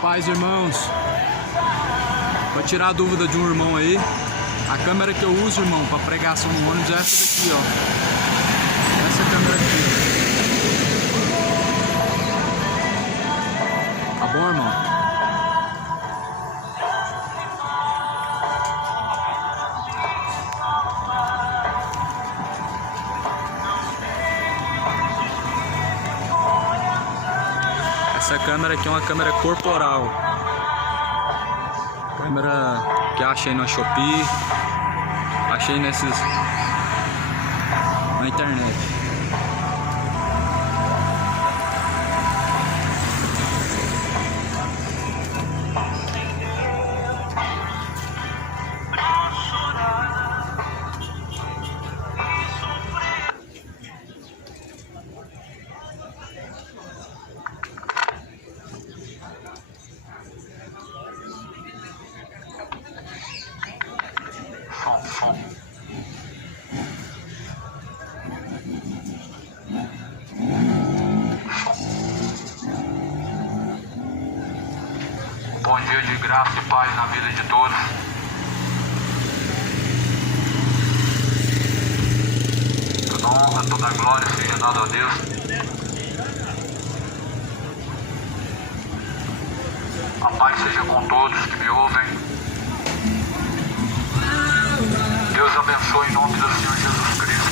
Paz, irmãos. Vou tirar a dúvida de um irmão aí. A câmera que eu uso, irmão, para pregação no ônibus é essa daqui, ó. Essa câmera aqui. Tá bom, irmão? Essa câmera aqui é uma câmera corporal. Câmera que achei na Shopee. Achei na internet. Bom dia de graça e paz na vida de todos. Toda honra, toda glória seja dada a Deus. A paz seja com todos que me ouvem. Deus abençoe em nome do Senhor Jesus Cristo.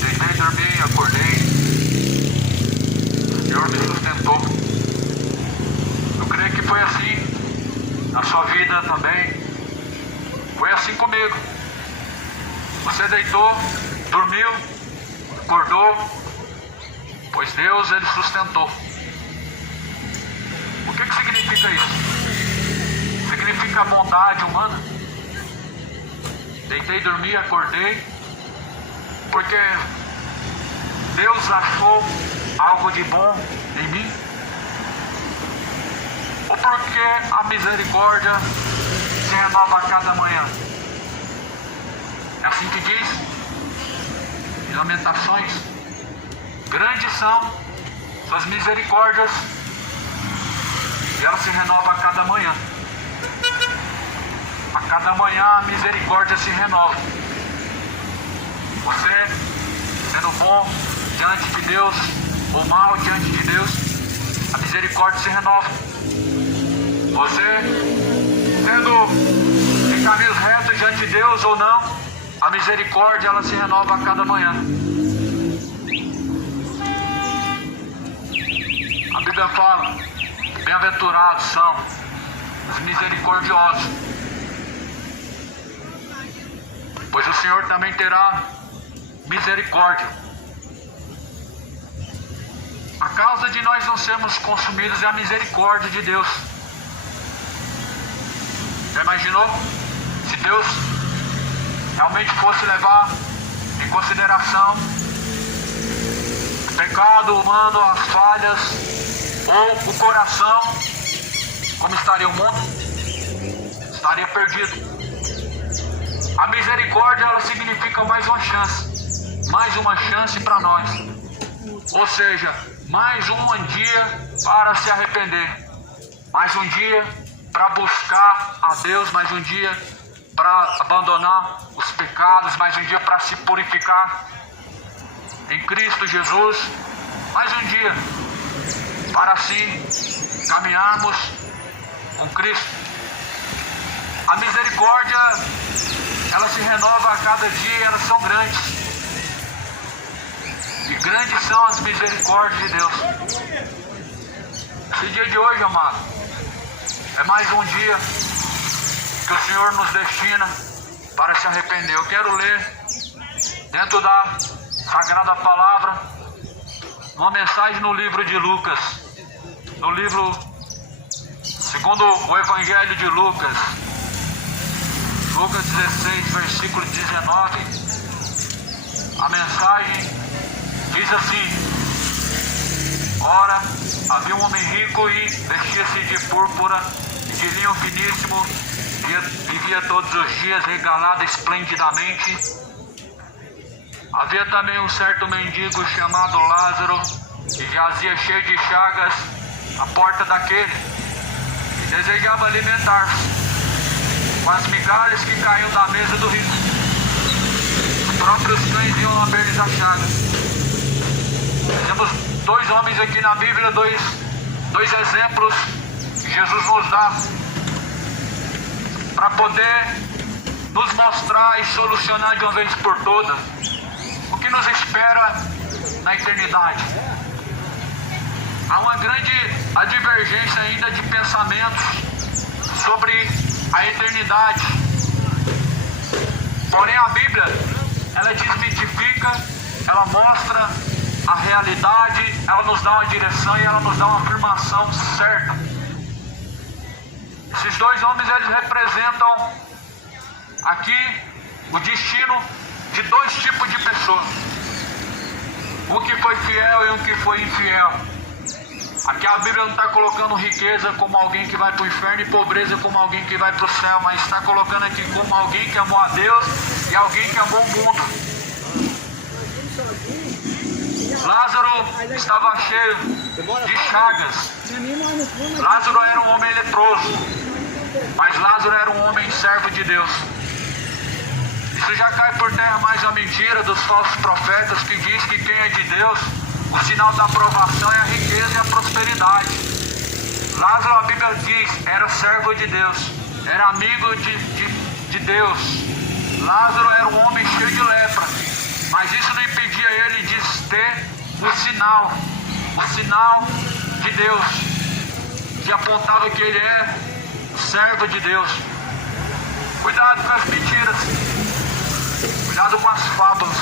Deitei, dormi, acordei. O Senhor me sustentou. Eu creio que foi assim na sua vida também. Foi assim comigo. Você deitou, dormiu, acordou, pois Deus ele sustentou. O que significa isso? Significa a bondade humana. Deitei, dormi, acordei, porque Deus achou algo de bom em mim, ou porque a misericórdia se renova a cada manhã. É assim que diz em Lamentações: grandes são suas misericórdias e elas se renovam a cada manhã. A cada manhã a misericórdia se renova. Você, sendo bom diante de Deus ou mal diante de Deus, a misericórdia se renova. Você, sendo em caminhos retos diante de Deus ou não, a misericórdia ela se renova a cada manhã. A Bíblia fala: bem-aventurados são os misericordiosos, pois o Senhor também terá misericórdia. A causa de nós não sermos consumidos é a misericórdia de Deus. Já imaginou? Se Deus realmente fosse levar em consideração o pecado humano, as falhas ou o coração, como estaria o mundo? Estaria perdido. A misericórdia ela significa mais uma chance para nós, ou seja, mais um dia para se arrepender, mais um dia para buscar a Deus, mais um dia para abandonar os pecados, mais um dia para se purificar em Cristo Jesus, mais um dia para assim caminharmos com Cristo. A misericórdia ela se renova a cada dia e elas são grandes. E grandes são as misericórdias de Deus. Esse dia de hoje, amado, é mais um dia que o Senhor nos destina para se arrepender. Eu quero ler dentro da Sagrada Palavra uma mensagem no livro de Lucas, no livro segundo o Evangelho de Lucas, Lucas 16, versículo 19. A mensagem diz assim: ora, havia um homem rico e vestia-se de púrpura e de linho finíssimo, vivia todos os dias regalado esplendidamente. Havia também um certo mendigo chamado Lázaro, que jazia cheio de chagas à porta daquele que desejava alimentar-se com as migalhas que caíam da mesa do rico. Os próprios cães iam lamber-lhes a chaga. Temos dois homens aqui na Bíblia, dois exemplos que Jesus nos dá para poder nos mostrar e solucionar de uma vez por todas o que nos espera na eternidade. Há uma grande divergência ainda de pensamentos sobre a eternidade. Porém a Bíblia, ela desmitifica, ela mostra a realidade, ela nos dá uma direção e ela nos dá uma afirmação certa. Esses dois homens, eles representam aqui o destino de dois tipos de pessoas. Um que foi fiel e um que foi infiel. Aqui a Bíblia não está colocando riqueza como alguém que vai para o inferno e pobreza como alguém que vai para o céu, mas está colocando aqui como alguém que amou a Deus e alguém que amou o mundo. Lázaro estava cheio de chagas. Lázaro era um homem leproso, mas Lázaro era um homem servo de Deus. Isso já cai por terra mais a mentira dos falsos profetas que diz que quem é de Deus, o sinal da aprovação é a riqueza e a prosperidade. Lázaro, a Bíblia diz, era servo de Deus, era amigo de Deus. Lázaro era um homem cheio de lepra, mas isso não impedia ele de ter o sinal de Deus, que apontava que ele é servo de Deus. Cuidado com as mentiras, cuidado com as fábulas.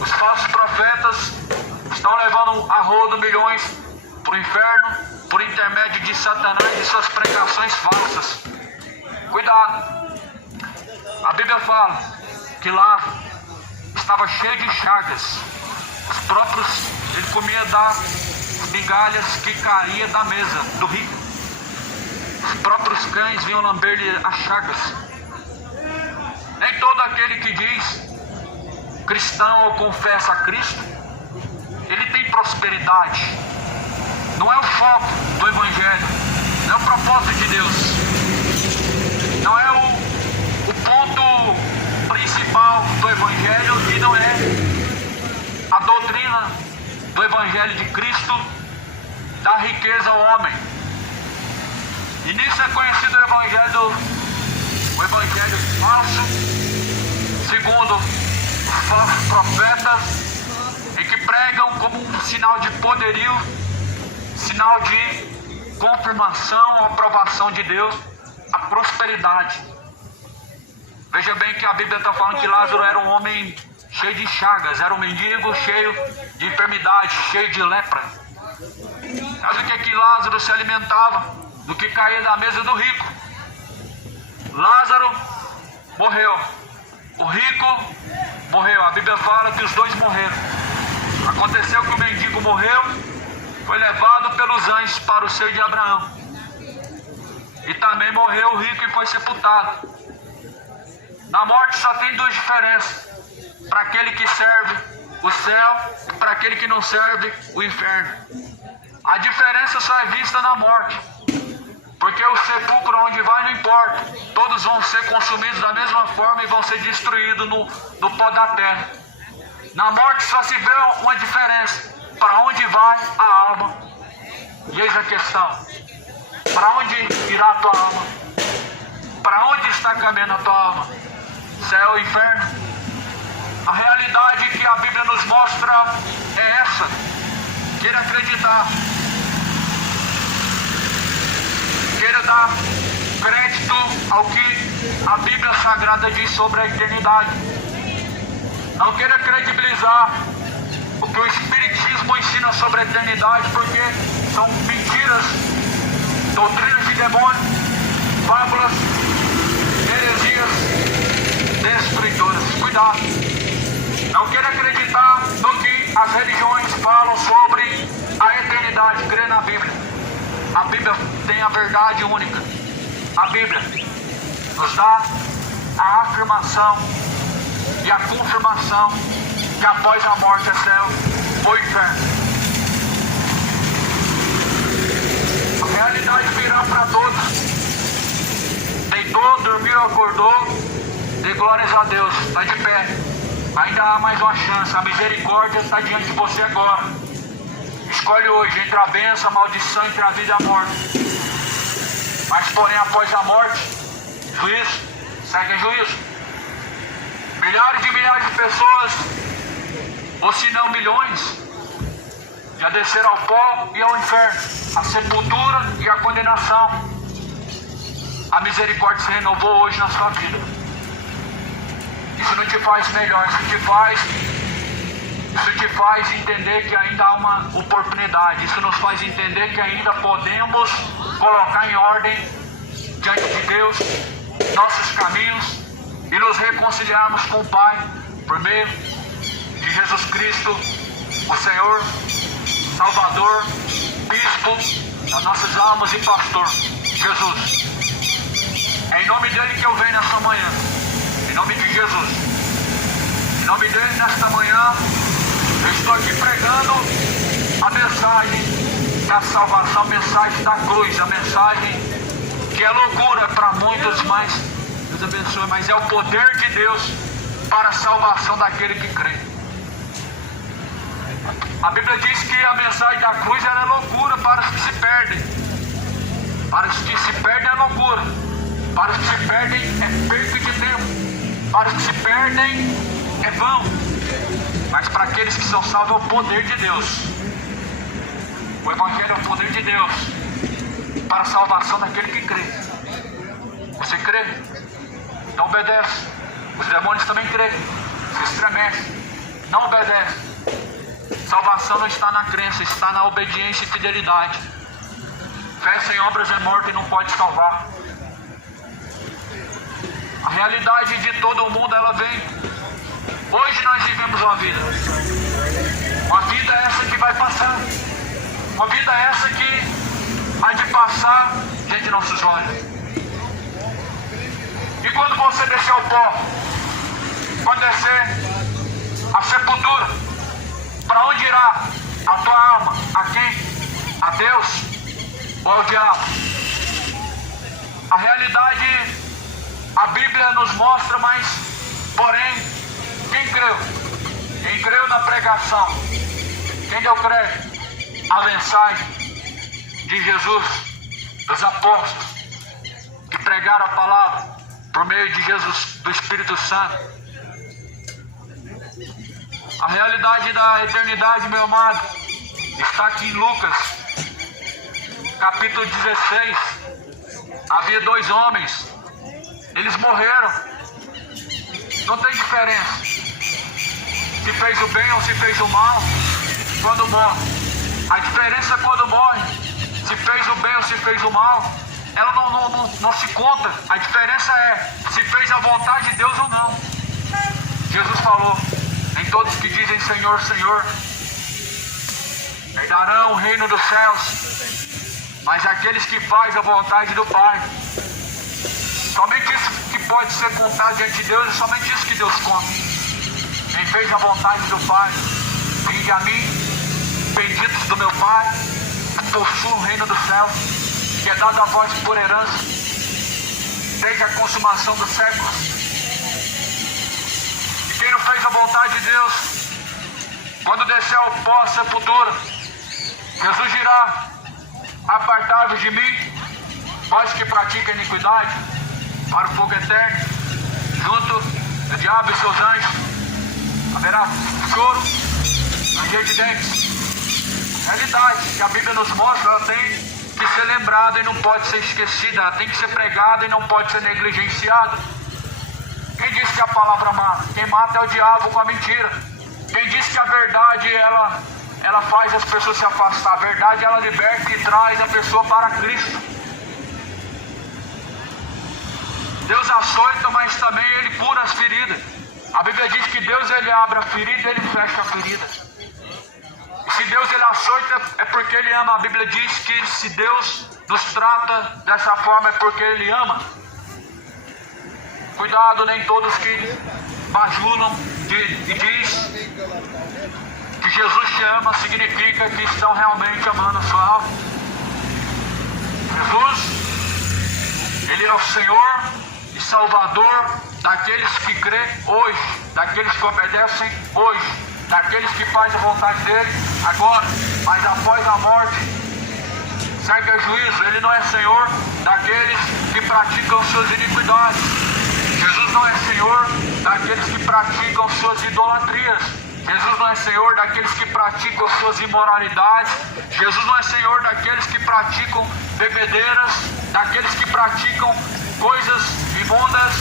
Os falsos profetas estão levando a rodo milhões para o inferno por intermédio de Satanás e suas pregações falsas. Cuidado. A Bíblia fala que lá estava cheio de chagas. Os próprios, ele comia das migalhas que caía da mesa do rico. Os próprios cães vinham lamber-lhe as chagas. Nem todo aquele que diz cristão ou confessa a Cristo, ele tem prosperidade. Não é o foco do Evangelho, não é o propósito de Deus, não é o ponto principal do Evangelho, e não é a doutrina do Evangelho de Cristo da riqueza ao homem. E nisso é conhecido o Evangelho falso, segundo os falsos profetas, e que pregam como um sinal de poderio, sinal de confirmação, aprovação de Deus, a prosperidade. Veja bem que a Bíblia está falando que Lázaro era um homem cheio de chagas, era um mendigo cheio de enfermidade, cheio de lepra. Sabe o que Lázaro se alimentava? Do que caía da mesa do rico. Lázaro morreu, o rico morreu. A Bíblia fala que os dois morreram. Aconteceu que o mendigo morreu, foi levado pelos anjos para o seio de Abraão, e também morreu o rico e foi sepultado. Na morte só tem duas diferenças: para aquele que serve o céu e para aquele que não serve o inferno. A diferença só é vista na morte, porque o sepulcro onde vai não importa, todos vão ser consumidos da mesma forma e vão ser destruídos no pó da terra. Na morte só se vê uma diferença: para onde vai a alma? E eis a questão: para onde irá a tua alma? Para onde está caminhando a tua alma? Céu ou inferno? A realidade que a Bíblia nos mostra é essa. Queira acreditar, queira dar crédito ao que a Bíblia Sagrada diz sobre a eternidade. Não queira credibilizar o que o Espiritismo ensina sobre a eternidade, porque são mentiras, doutrinas de demônio, fábulas, heresias destruidoras. Cuidado. Não queira acreditar no que as religiões falam sobre a eternidade. Crê na Bíblia. A Bíblia tem a verdade única. A Bíblia nos dá a afirmação e a confirmação que após a morte é céu ou inferno. realidade virá para todos. Deitou, dormiu, acordou, dê glórias a Deus, está de pé. Ainda há mais uma chance, a misericórdia está diante de você agora. Escolhe hoje entre a bênção, a maldição, entre a vida e a morte. Mas porém após a morte, juízo, segue juízo. Milhares e milhares de pessoas, ou se não milhões, já desceram ao pó e ao inferno, a sepultura e a condenação. A misericórdia se renovou hoje na sua vida. Isso não te faz melhor, isso te faz entender que ainda há uma oportunidade. Isso nos faz entender que ainda podemos colocar em ordem diante de Deus nossos caminhos e nos reconciliarmos com o Pai por meio de Jesus Cristo, o Senhor, Salvador, Bispo das nossas almas e Pastor, Jesus. É em nome dele que eu venho nessa manhã, em nome de Jesus. Em nome dele, nesta manhã, eu estou aqui pregando a mensagem da salvação, a mensagem da cruz, a mensagem que é loucura para muitos, mas Deus abençoe, mas é o poder de Deus para a salvação daquele que crê. A Bíblia diz que a mensagem da cruz ela é loucura para os que se perdem. Para os que se perdem é loucura. Para os que se perdem é perda de tempo. Para os que se perdem é vão. Mas para aqueles que são salvos é o poder de Deus. O Evangelho é o poder de Deus para a salvação daquele que crê. Você crê? Não obedece. Os demônios também creem. Se estremecem. Não obedece. Salvação não está na crença, está na obediência e fidelidade. Fé sem obras é morta e não pode salvar. A realidade de todo mundo, ela vem. Hoje nós vivemos uma vida. Uma vida essa que vai passar. Uma vida essa que há de passar diante de nossos olhos. E quando você descer ao pó, quando descer a sepultura, para onde irá a tua alma? A quem? A Deus ou ao diabo? A realidade, a Bíblia nos mostra, mas, porém, quem creu? Quem creu na pregação? Quem deu crédito à mensagem de Jesus, dos apóstolos, que pregaram a palavra por meio de Jesus, do Espírito Santo? A realidade da eternidade, meu amado, está aqui em Lucas, capítulo 16. Havia 2 homens, eles morreram. Não tem diferença se fez o bem ou se fez o mal quando morre. A diferença é quando morre, se fez o bem ou se fez o mal, ela não se conta. A diferença é se fez a vontade de Deus ou não. Jesus falou: nem todos que dizem Senhor, Senhor herdarão o reino dos céus, mas aqueles que fazem a vontade do Pai. Somente isso que pode ser contado diante de Deus, é somente isso que Deus conta. Quem fez a vontade do Pai, vinde a mim, benditos do meu Pai, possuam o reino dos céus, que é dado a vós por herança, desde a consumação dos séculos. E quem não fez a vontade de Deus, quando descer ao pó, a sepultura, Jesus dirá: apartai-vos de mim, vós que praticam iniquidade, para o fogo eterno, junto do diabo e seus anjos. Haverá choro, ranger de dentes. Realidade que a Bíblia nos mostra, ela tem que ser lembrada e não pode ser esquecida. Ela tem que ser pregada e não pode ser negligenciada. Quem disse que a palavra mata? Quem mata é o diabo com a mentira. Quem disse que a verdade ela faz as pessoas se afastar? A verdade ela liberta e traz a pessoa para Cristo. Deus açoita, mas também Ele cura as feridas. A Bíblia diz que Deus Ele abre a ferida e Ele fecha a ferida. E se Deus Ele açoita é porque Ele ama. A Bíblia diz que se Deus nos trata dessa forma é porque Ele ama. Cuidado, nem todos que bajulam e diz que Jesus te ama significa que estão realmente amando a sua alma. Jesus, Ele é o Senhor e Salvador daqueles que crêem hoje, daqueles que obedecem hoje, daqueles que fazem a vontade dEle agora, mas após a morte segue o juízo. Ele não é Senhor daqueles que praticam suas iniquidades. Jesus não é Senhor daqueles que praticam suas idolatrias. Jesus não é Senhor daqueles que praticam suas imoralidades. Jesus não é Senhor daqueles que praticam bebedeiras, daqueles que praticam coisas imundas.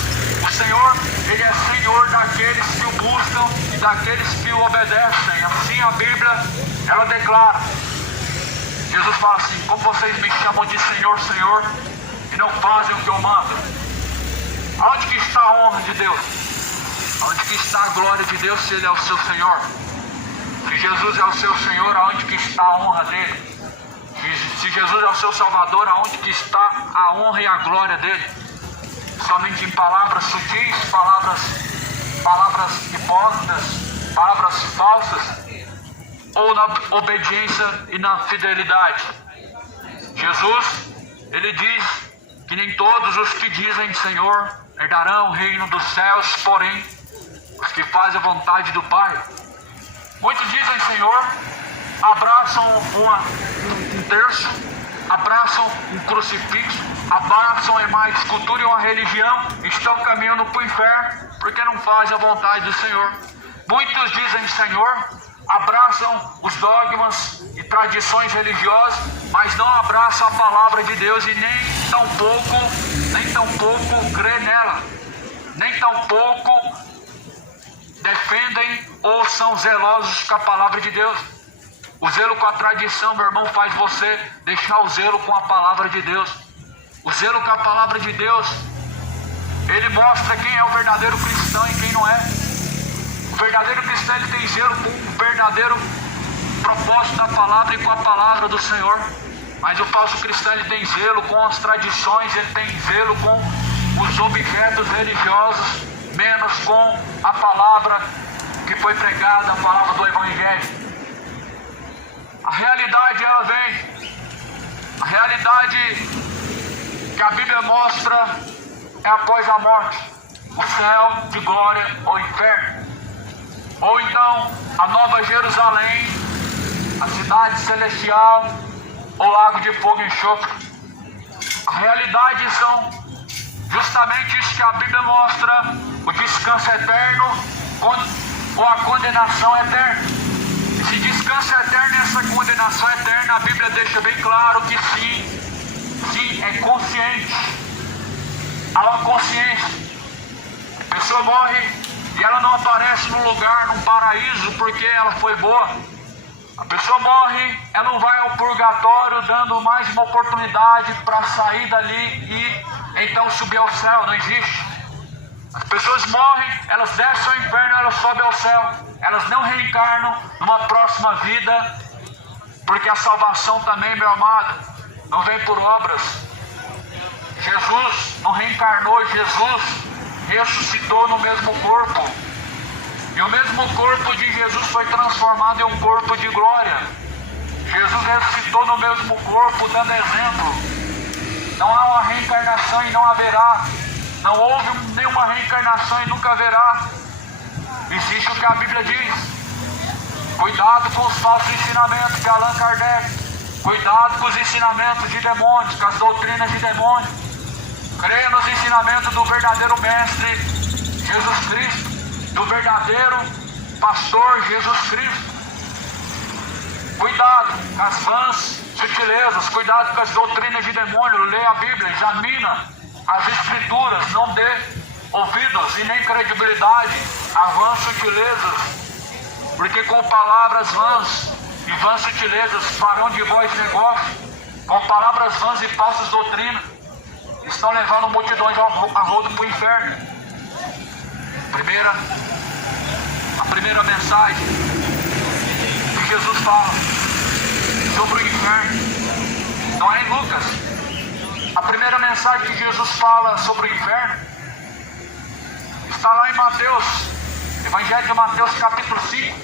O Senhor, Ele é Senhor daqueles que o buscam e daqueles que o obedecem. Assim a Bíblia, ela declara. Jesus fala assim: como vocês me chamam de Senhor, Senhor, e não fazem o que eu mando? Aonde que está a honra de Deus? Aonde que está a glória de Deus se Ele é o seu Senhor? Se Jesus é o seu Senhor, aonde que está a honra dEle? Se Jesus é o seu Salvador, aonde que está a honra e a glória dEle? Somente em palavras sutis, palavras hipócritas, palavras falsas, ou na obediência e na fidelidade? Jesus, Ele diz que nem todos os que dizem Senhor herdarão o reino dos céus, porém os que fazem a vontade do Pai. Muitos dizem Senhor, abraçam um terço, abraçam um crucifixo, abraçam uma escultura e uma religião, estão caminhando para o inferno porque não fazem a vontade do Senhor. Muitos dizem Senhor, abraçam os dogmas e tradições religiosas, mas não abraçam a palavra de Deus e nem tampouco crê nela, nem tampouco defendem ou são zelosos com a palavra de Deus. O zelo com a tradição, meu irmão, faz você deixar o zelo com a palavra de Deus. O zelo com a palavra de Deus, ele mostra quem é o verdadeiro cristão e quem não é. O verdadeiro cristão, ele tem zelo com o verdadeiro propósito da palavra e com a palavra do Senhor. Mas o falso cristão, ele tem zelo com as tradições, ele tem zelo com os objetos religiosos, menos com a palavra que foi pregada, a palavra do Evangelho. A realidade, ela vem. A realidade que a Bíblia mostra é após a morte, o céu de glória ou inferno. Ou então a Nova Jerusalém, a cidade celestial, ou lago de fogo e enxofre. A realidade são justamente isso que a Bíblia mostra: o descanso eterno ou a condenação eterna. Esse descanso eterno e essa condenação eterna, a Bíblia deixa bem claro que sim, é consciente. Há uma consciência. A pessoa morre e ela não aparece num lugar, num paraíso, porque ela foi boa. A pessoa morre, ela não vai ao purgatório dando mais uma oportunidade para sair dali e então subir ao céu. Não existe. As pessoas morrem, elas descem ao inferno, elas sobem ao céu. Elas não reencarnam numa próxima vida, porque a salvação também, meu amado, não vem por obras. Jesus não reencarnou, Jesus ressuscitou no mesmo corpo. E o mesmo corpo de Jesus foi transformado em um corpo de glória. Jesus ressuscitou no mesmo corpo, dando exemplo. Não há uma reencarnação e não haverá. Não houve nenhuma reencarnação e nunca haverá. Existe o que a Bíblia diz. Cuidado com os falsos ensinamentos de Allan Kardec. Cuidado com os ensinamentos de demônios, com as doutrinas de demônios. Creia nos ensinamentos do verdadeiro Mestre, Jesus Cristo, do verdadeiro Pastor, Jesus Cristo. Cuidado com as vãs sutilezas, cuidado com as doutrinas de demônio. Leia a Bíblia, examina as Escrituras, não dê ouvidos e nem credibilidade a vãs sutilezas, porque com palavras vãs e vãs sutilezas farão de vós negócio. Com palavras vãs e falsas doutrinas estão levando multidões a rodo para o inferno. A primeira mensagem que Jesus fala sobre o inferno não é em Lucas. A primeira mensagem que Jesus fala sobre o inferno está lá em Mateus, Evangelho de Mateus, capítulo 5.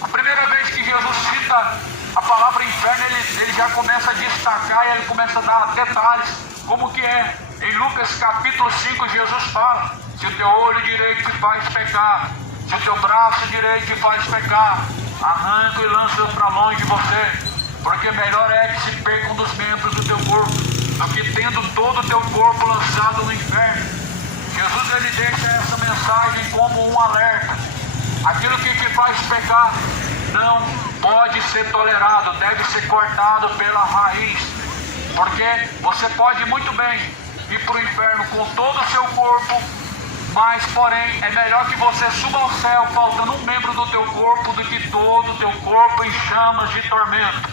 A primeira vez que Jesus cita A palavra inferno, ele já começa a destacar e ele começa a dar detalhes, como que é. Em Lucas capítulo 5, Jesus fala: se o teu olho direito te faz pecar, se o teu braço direito te faz pecar, arranca e lança para longe de você, porque melhor é que se perca um dos membros do teu corpo, do que tendo todo o teu corpo lançado no inferno. Jesus, ele deixa essa mensagem como um alerta. Aquilo que te faz pecar não pode ser tolerado, deve ser cortado pela raiz, porque você pode muito bem ir para o inferno com todo o seu corpo, mas porém é melhor que você suba ao céu faltando um membro do teu corpo do que todo o teu corpo em chamas de tormento.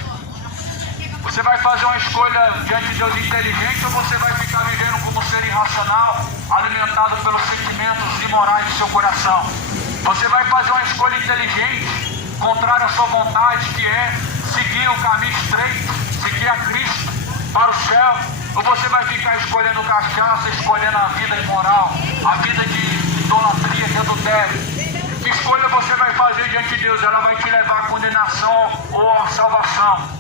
Você vai fazer uma escolha diante de Deus inteligente, ou você vai ficar vivendo como ser irracional, alimentado pelos sentimentos imorais do seu coração? Você vai fazer uma escolha inteligente, contrária à sua vontade, que é seguir o caminho estreito, seguir a Cristo para o céu, ou você vai ficar escolhendo cachaça, escolhendo a vida imoral, a vida de idolatria, de adultério? Que escolha você vai fazer diante de Deus? Ela vai te levar à condenação ou à salvação?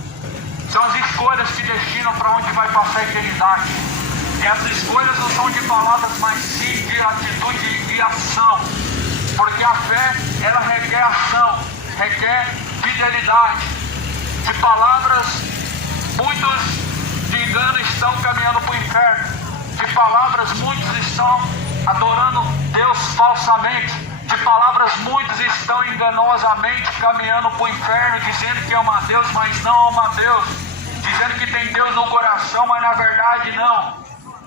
São as escolhas que destinam para onde vai passar a eternidade. E essas escolhas não são de palavras, mas sim de atitude e ação. Porque a fé, ela requer ação, requer fidelidade. De palavras, muitos de engano estão caminhando para o inferno. De palavras, muitos estão adorando Deus falsamente. De palavras, muitos estão enganosamente caminhando para o inferno, dizendo que ama a Deus, mas não ama a Deus. Dizendo que tem Deus no coração, mas na verdade não.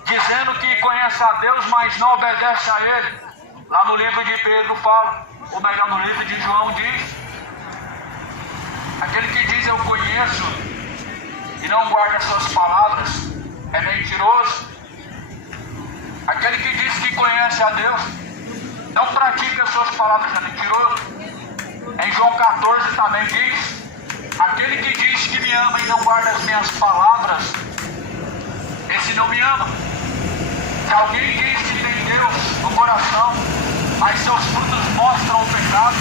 Dizendo que conhece a Deus, mas não obedece a Ele. Lá no livro de Pedro fala, ou melhor, no livro de João diz: aquele que diz eu conheço e não guarda suas palavras é mentiroso. Aquele que diz que conhece a Deus não pratica as suas palavras é mentiroso. Em João 14 também diz: aquele que diz que me ama e não guarda as minhas palavras, esse não me ama. Se alguém diz que tem Deus no coração, mas seus frutos mostram o pecado,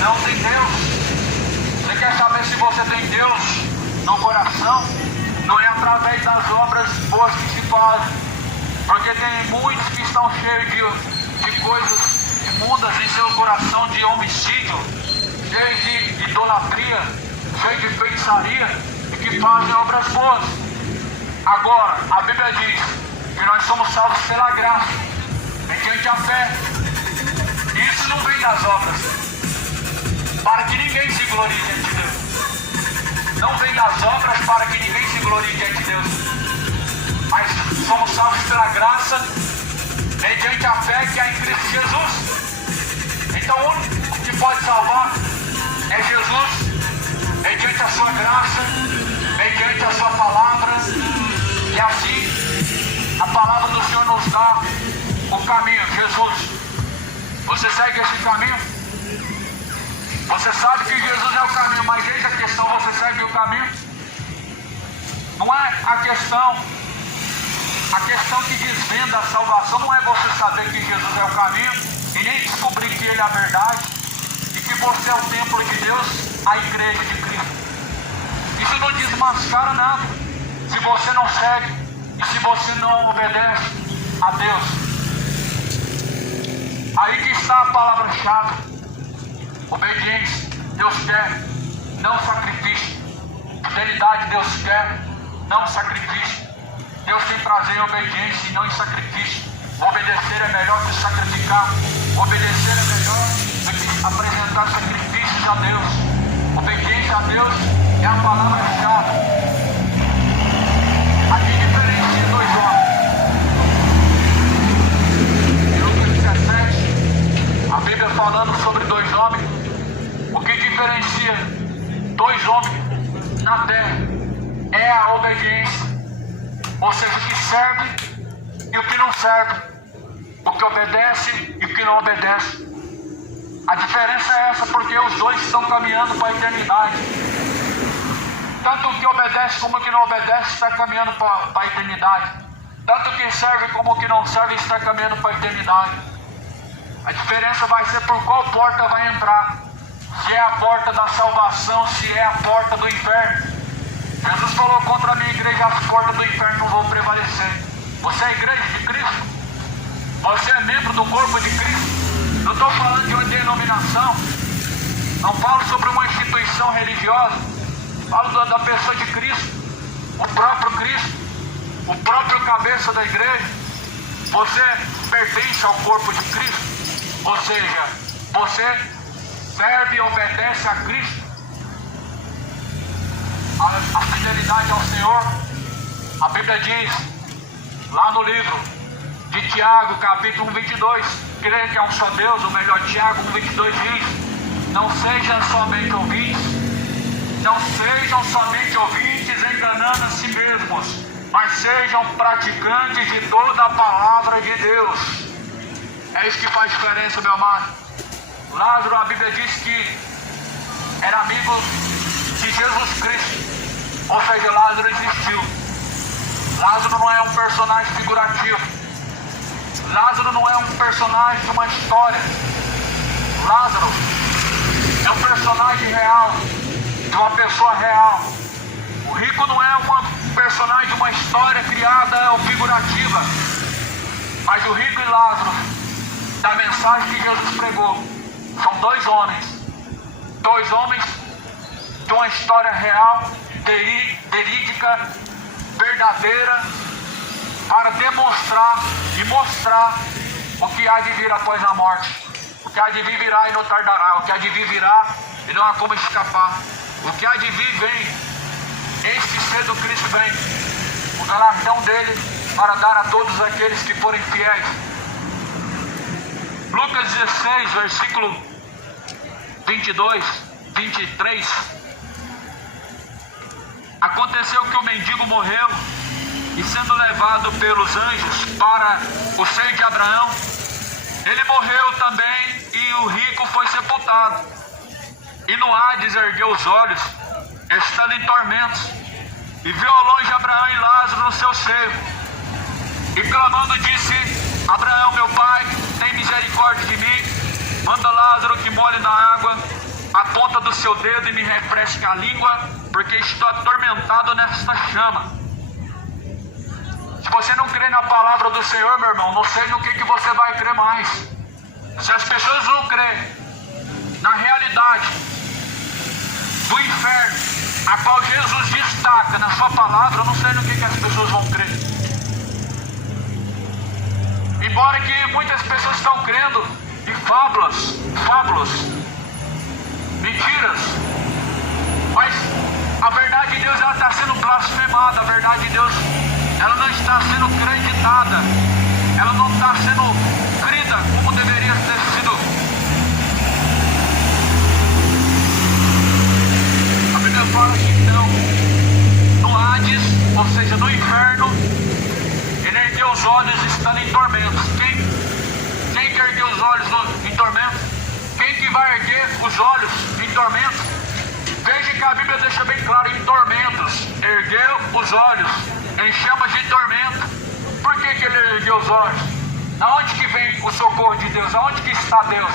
não tem Deus. Você quer saber se você tem Deus no coração? Não é através das obras boas que se fazem, porque tem muitos que estão cheios de coisas imundas em seu coração, de homicídio, cheios de idolatria, cheios de feitiçaria, e que fazem obras boas. Agora, a Bíblia diz que nós somos salvos pela graça, mediante a fé. Isso não vem das obras, para que ninguém se glorie diante de Deus. Não vem das obras para que ninguém se glorie diante de Deus. Mas somos salvos pela graça, mediante a fé que há em Cristo Jesus. Então o único que pode salvar é Jesus, mediante a sua graça, mediante a sua palavra. E assim a palavra do Senhor nos dá o caminho. Jesus, você segue esse caminho? Você sabe que Jesus é o caminho, mas eis a questão: você segue o caminho? Não é a questão que desvenda a salvação, não é você saber que Jesus é o caminho e nem descobrir que Ele é a verdade e que você é o templo de Deus, a igreja de Cristo. Isso não desmascara nada se você não segue e se você não obedece a Deus. Aí que está a palavra-chave: obediência. Deus quer, não sacrifício. Fidelidade. Deus quer, não sacrifício. Deus tem prazer em obediência e não em sacrifício. Obedecer é melhor que sacrificar. Obedecer é melhor do que apresentar sacrifícios a Deus. Obediência a Deus é a palavra-chave. Aqui diferencia dois homens. Em Lucas 17, a Bíblia falando sobre dois homens. O que diferencia dois homens na terra é a obediência. Ou seja, o que serve e o que não serve, o que obedece e o que não obedece. A diferença é essa, porque os dois estão caminhando para a eternidade. Tanto o que obedece como o que não obedece está caminhando para a eternidade. Tanto o que serve como o que não serve está caminhando para a eternidade. A diferença vai ser por qual porta vai entrar. Se se é a porta da salvação, se é a porta do inferno. Jesus falou: contra a minha igreja as portas do inferno não vão prevalecer. Você é a igreja de Cristo? Você é membro do corpo de Cristo? Não estou falando de uma denominação, não falo sobre uma instituição religiosa, falo da pessoa de Cristo, o próprio cabeça da igreja. Você pertence ao corpo de Cristo, ou seja, você serve e obedece a Cristo. A fidelidade ao Senhor, a Bíblia diz lá no livro de Tiago, capítulo 22, creio que é um só Deus, ou melhor, Tiago 1:22 diz: não sejam somente ouvintes enganando a si mesmos, mas sejam praticantes de toda a palavra de Deus. É isso que faz diferença, meu amado. Lázaro, a Bíblia diz que era amigo de Jesus Cristo, ou seja, Lázaro existiu. Lázaro não é um personagem figurativo, Lázaro não é um personagem de uma história. Lázaro é um personagem real, de uma pessoa real. O rico não é um personagem de uma história criada ou figurativa, mas o rico e Lázaro, da mensagem que Jesus pregou, são dois homens de uma história real, verídica, verdadeira, para demonstrar e mostrar o que há de vir após a morte, o que há de vir virá e não tardará, o que há de vir virá e não há como escapar, o que há de vir vem, eis que cedo Cristo vem, o galardão dele para dar a todos aqueles que forem fiéis. Lucas 16, versículo 22, 23. Aconteceu que o mendigo morreu e, sendo levado pelos anjos para o seio de Abraão, ele morreu também, e o rico foi sepultado. E no Hades ergueu os olhos, estando em tormentos, e viu ao longe Abraão e Lázaro no seu seio. E clamando disse: Abraão, meu pai, tem misericórdia de mim, manda Lázaro que molhe na água a ponta do seu dedo e me refresque a língua, porque estou atormentado nesta chama. Se você não crê na palavra do Senhor, meu irmão, não sei no que você vai crer mais. Se as pessoas não crêem na realidade do inferno, a qual Jesus destaca na sua palavra, eu não sei no que as pessoas vão crer. Embora que muitas pessoas estão crendo em fábulas, mentiras, mas a verdade de Deus, ela está sendo blasfemada, a verdade de Deus, ela não está sendo acreditada, ela não está sendo crida como deveria ter sido. A Bíblia fala que então, no Hades, ou seja, no inferno, ele ergueu os olhos estando em tormentos. Quem que ergueu os olhos em tormentos? Quem que vai erguer os olhos em tormentos? Veja que a Bíblia deixa bem claro: em tormentos, ergueu os olhos, em chamas de tormento. Por que ele ergueu os olhos? Aonde que vem o socorro de Deus? Aonde que está Deus?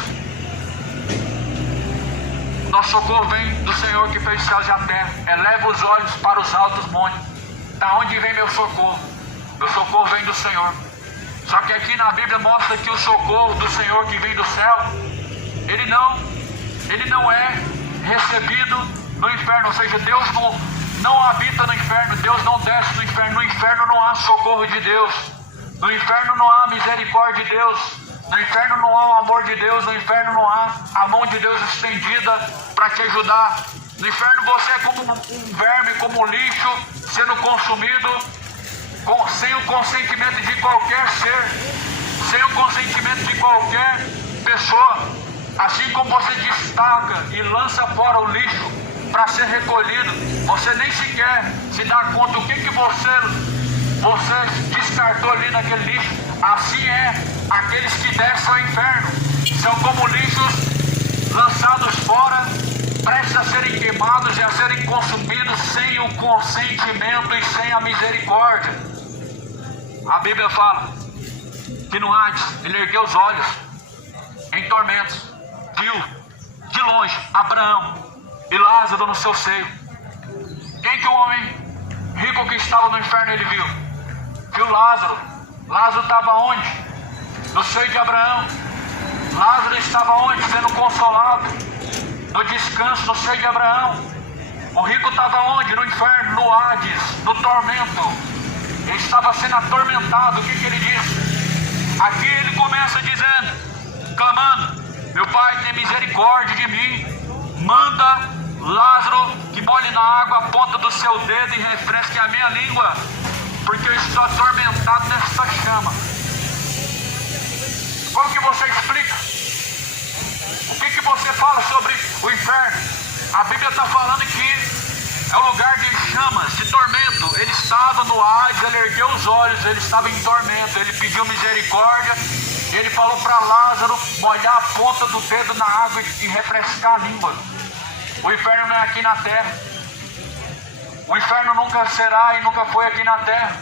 Nosso socorro vem do Senhor que fez os céus e a terra. Eleva os olhos para os altos montes. Da onde vem meu socorro? Meu socorro vem do Senhor. Só que aqui na Bíblia mostra que o socorro do Senhor que vem do céu, ele não é recebido no inferno. Ou seja, Deus não habita no inferno, Deus não desce no inferno. No inferno não há socorro de Deus, no inferno não há misericórdia de Deus, no inferno não há o amor de Deus, no inferno não há a mão de Deus estendida para te ajudar. No inferno você é como um verme, como um lixo, sendo consumido sem o consentimento de qualquer ser, sem o consentimento de qualquer pessoa. Assim como você destaca e lança fora o lixo para ser recolhido, você nem sequer se dá conta o que você descartou ali naquele lixo. Assim é aqueles que descem ao inferno, são como lixos lançados fora, prestes a serem queimados e a serem consumidos sem o consentimento e sem a misericórdia. A Bíblia fala que no Hades ele ergueu os olhos em tormentos, viu de longe, Abraão e Lázaro no seu seio. Quem que o homem rico que estava no inferno ele viu? Viu Lázaro. Lázaro estava onde? No seio de Abraão. Lázaro estava onde? Sendo consolado, no descanso, no seio de Abraão. O rico estava onde? No inferno, no Hades, no tormento. Ele estava sendo atormentado. O que ele disse? Aqui ele começa dizendo, clamando, meu Pai, tem misericórdia de mim, manda Lázaro que molhe na água a ponta do seu dedo e refresque a minha língua, porque eu estou atormentado nesta chama. Como que você explica? O que você fala sobre o inferno? A Bíblia está falando que é um lugar de chamas, de tormento. Ele estava no Hades, ele ergueu os olhos, ele estava em tormento, ele pediu misericórdia, ele falou para Lázaro molhar a ponta do dedo na água e refrescar a língua. O inferno não é aqui na terra. O inferno nunca será e nunca foi aqui na terra.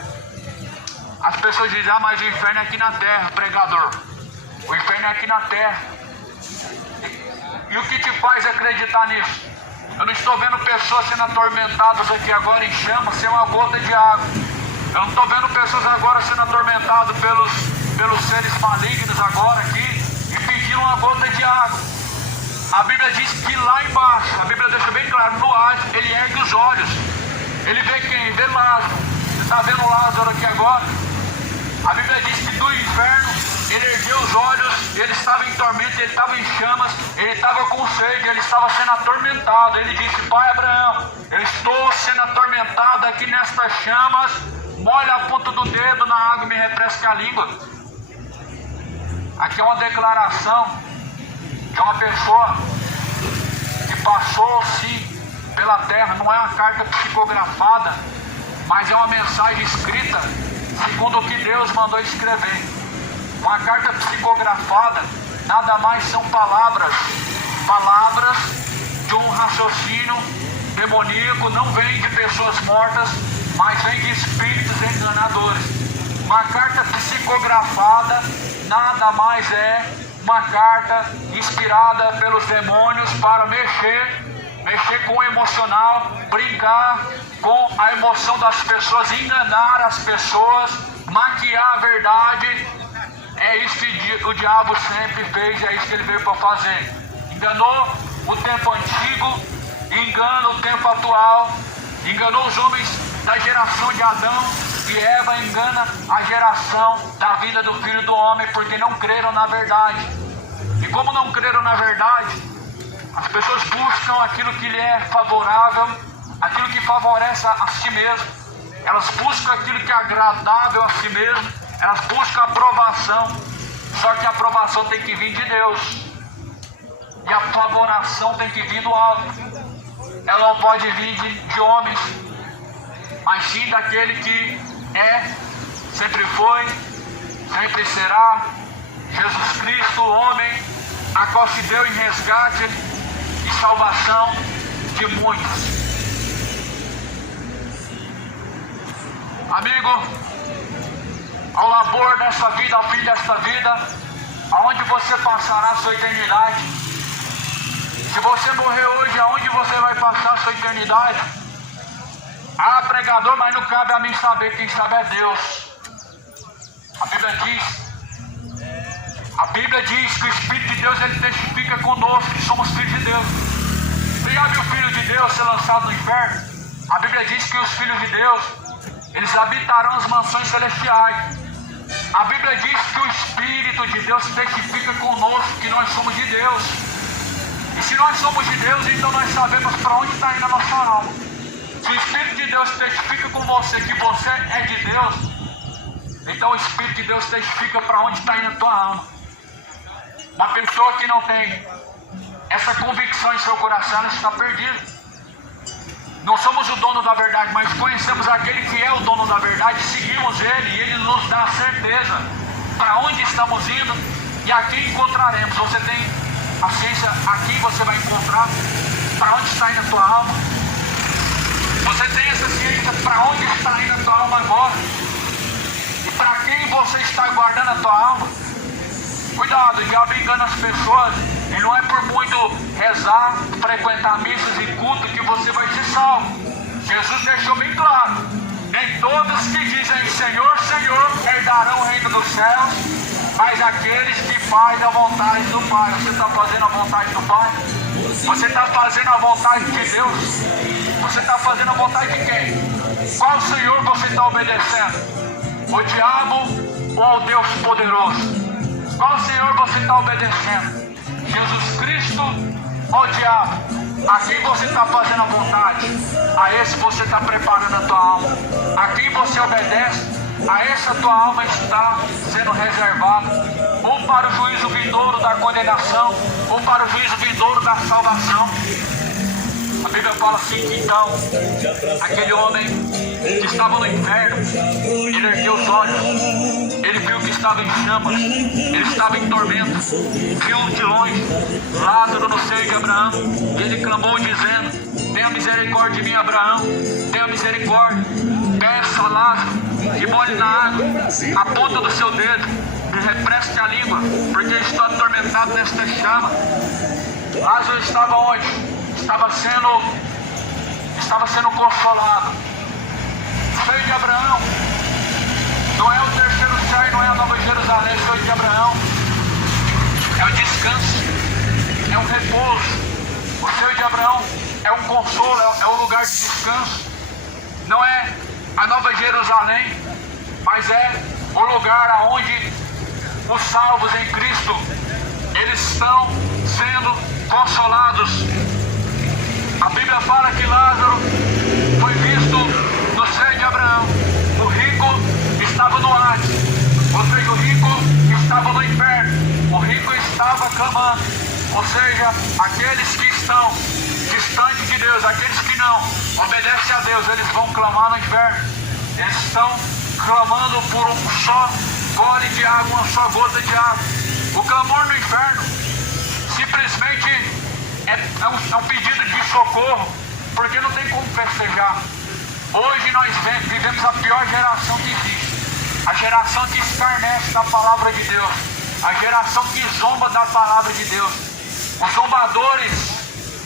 As pessoas dizem, mas o inferno é aqui na terra, pregador. O inferno é aqui na terra. E o que te faz acreditar nisso? Eu não estou vendo pessoas sendo atormentadas aqui agora em chamas sem uma gota de água. Eu não estou vendo pessoas agora sendo atormentadas pelos seres malignos agora aqui e pedindo uma gota de água. A Bíblia diz que lá embaixo, a Bíblia deixa bem claro, no Hades, ele ergue os olhos. Ele vê quem? Vê Lázaro. Você está vendo Lázaro aqui agora? A Bíblia diz que do inferno, ele ergueu os olhos, ele estava em tormento, ele estava em chamas, ele estava com sede, ele estava sendo atormentado. Ele disse, Pai Abraão, eu estou sendo atormentado aqui nestas chamas, molha a ponta do dedo na água e me refresca a língua. Aqui é uma declaração de uma pessoa que passou sim pela terra. Não é uma carta psicografada, mas é uma mensagem escrita segundo o que Deus mandou escrever. Uma carta psicografada nada mais são palavras de um raciocínio demoníaco. Não vem de pessoas mortas, mas vem de espíritos enganadores. Uma carta psicografada nada mais é uma carta inspirada pelos demônios para mexer com o emocional, brincar com a emoção das pessoas, enganar as pessoas, maquiar a verdade. É isso que o diabo sempre fez, é isso que ele veio para fazer. Enganou o tempo antigo, engana o tempo atual, enganou os homens da geração de Adão e Eva, engana a geração da vida do Filho do Homem, porque não creram na verdade. E como não creram na verdade, as pessoas buscam aquilo que lhe é favorável, aquilo que favorece a si mesmo. Elas buscam aquilo que é agradável a si mesmo, elas buscam aprovação. Só que a aprovação tem que vir de Deus, e a favoração tem que vir do alto. Ela não pode vir de homens, mas sim daquele que é, sempre foi, sempre será, Jesus Cristo, o homem, a qual se deu em resgate e salvação de muitos. Amigo, ao labor dessa vida, ao fim desta vida, aonde você passará a sua eternidade? Se você morrer hoje, aonde você vai passar a sua eternidade? Ah, pregador, mas não cabe a mim saber, quem sabe é Deus. A Bíblia diz que o Espírito de Deus, ele testifica conosco que somos filhos de Deus. Você já viu o Filho de Deus ser lançado no inferno? A Bíblia diz que os filhos de Deus, eles habitarão as mansões celestiais. A Bíblia diz que o Espírito de Deus testifica conosco que nós somos de Deus. E se nós somos de Deus, então nós sabemos para onde está indo a nossa alma. Se o Espírito de Deus testifica com você que você é de Deus, então o Espírito de Deus testifica para onde está indo a tua alma. Uma pessoa que não tem essa convicção em seu coração, ela está perdida. Não somos o dono da verdade, mas conhecemos aquele que é o dono da verdade, seguimos ele e ele nos dá a certeza para onde estamos indo e a quem encontraremos. Você tem a ciência, aqui você vai encontrar para onde está indo a tua alma. Você tem essa ciência para onde está indo a tua alma agora e para quem você está guardando a tua alma. Cuidado, o diabo engana as pessoas, E não é por muito rezar, frequentar missas e culto que você vai ser salvo. Jesus deixou bem claro: nem todos que dizem Senhor, Senhor herdarão o reino dos céus, mas aqueles que fazem a vontade do Pai. Você está fazendo a vontade do Pai? Você está fazendo a vontade de Deus? Você está fazendo a vontade de quem? Qual Senhor você está obedecendo? O diabo ou ao Deus poderoso? Qual Senhor você está obedecendo? Jesus Cristo ou o diabo? A quem você está fazendo a vontade? A esse você está preparando a tua alma. A quem você obedece? A essa tua alma está sendo reservada, ou para o juízo vindouro da condenação, ou para o juízo vindouro da salvação. A Bíblia fala assim que então, aquele homem que estava no inferno, ele ergueu os olhos, ele viu que estava em chamas, ele estava em tormento, viu de longe Lázaro no seio de Abraão, e ele clamou dizendo: tenha misericórdia de mim, Abraão, tenha misericórdia, peça a Lázaro que molhe na água a ponta do seu dedo e refresque a língua, porque estou atormentado nesta chama. Lázaro estava onde? Estava sendo consolado. O seio de Abraão não é o terceiro céu, não é a Nova Jerusalém. O seio de Abraão é o descanso, é o repouso. O seio de Abraão é um consolo, é um lugar de descanso. Não é a Nova Jerusalém, mas é o lugar onde os salvos em Cristo, eles estão sendo consolados. A Bíblia fala que Lázaro foi visto no seio de Abraão. O rico estava no Hades, ou seja, o rico estava no inferno. O rico estava clamando, ou seja, aqueles que estão distantes de Deus, aqueles que não obedecem a Deus, eles vão clamar no inferno. Eles estão clamando por um só gole de água, uma só gota de água. O clamor no inferno simplesmente é um pedido de socorro, porque não tem como festejar. Hoje nós vivemos a pior geração que existe, a geração que escarnece da palavra de Deus, a geração que zomba da palavra de Deus. Os zombadores,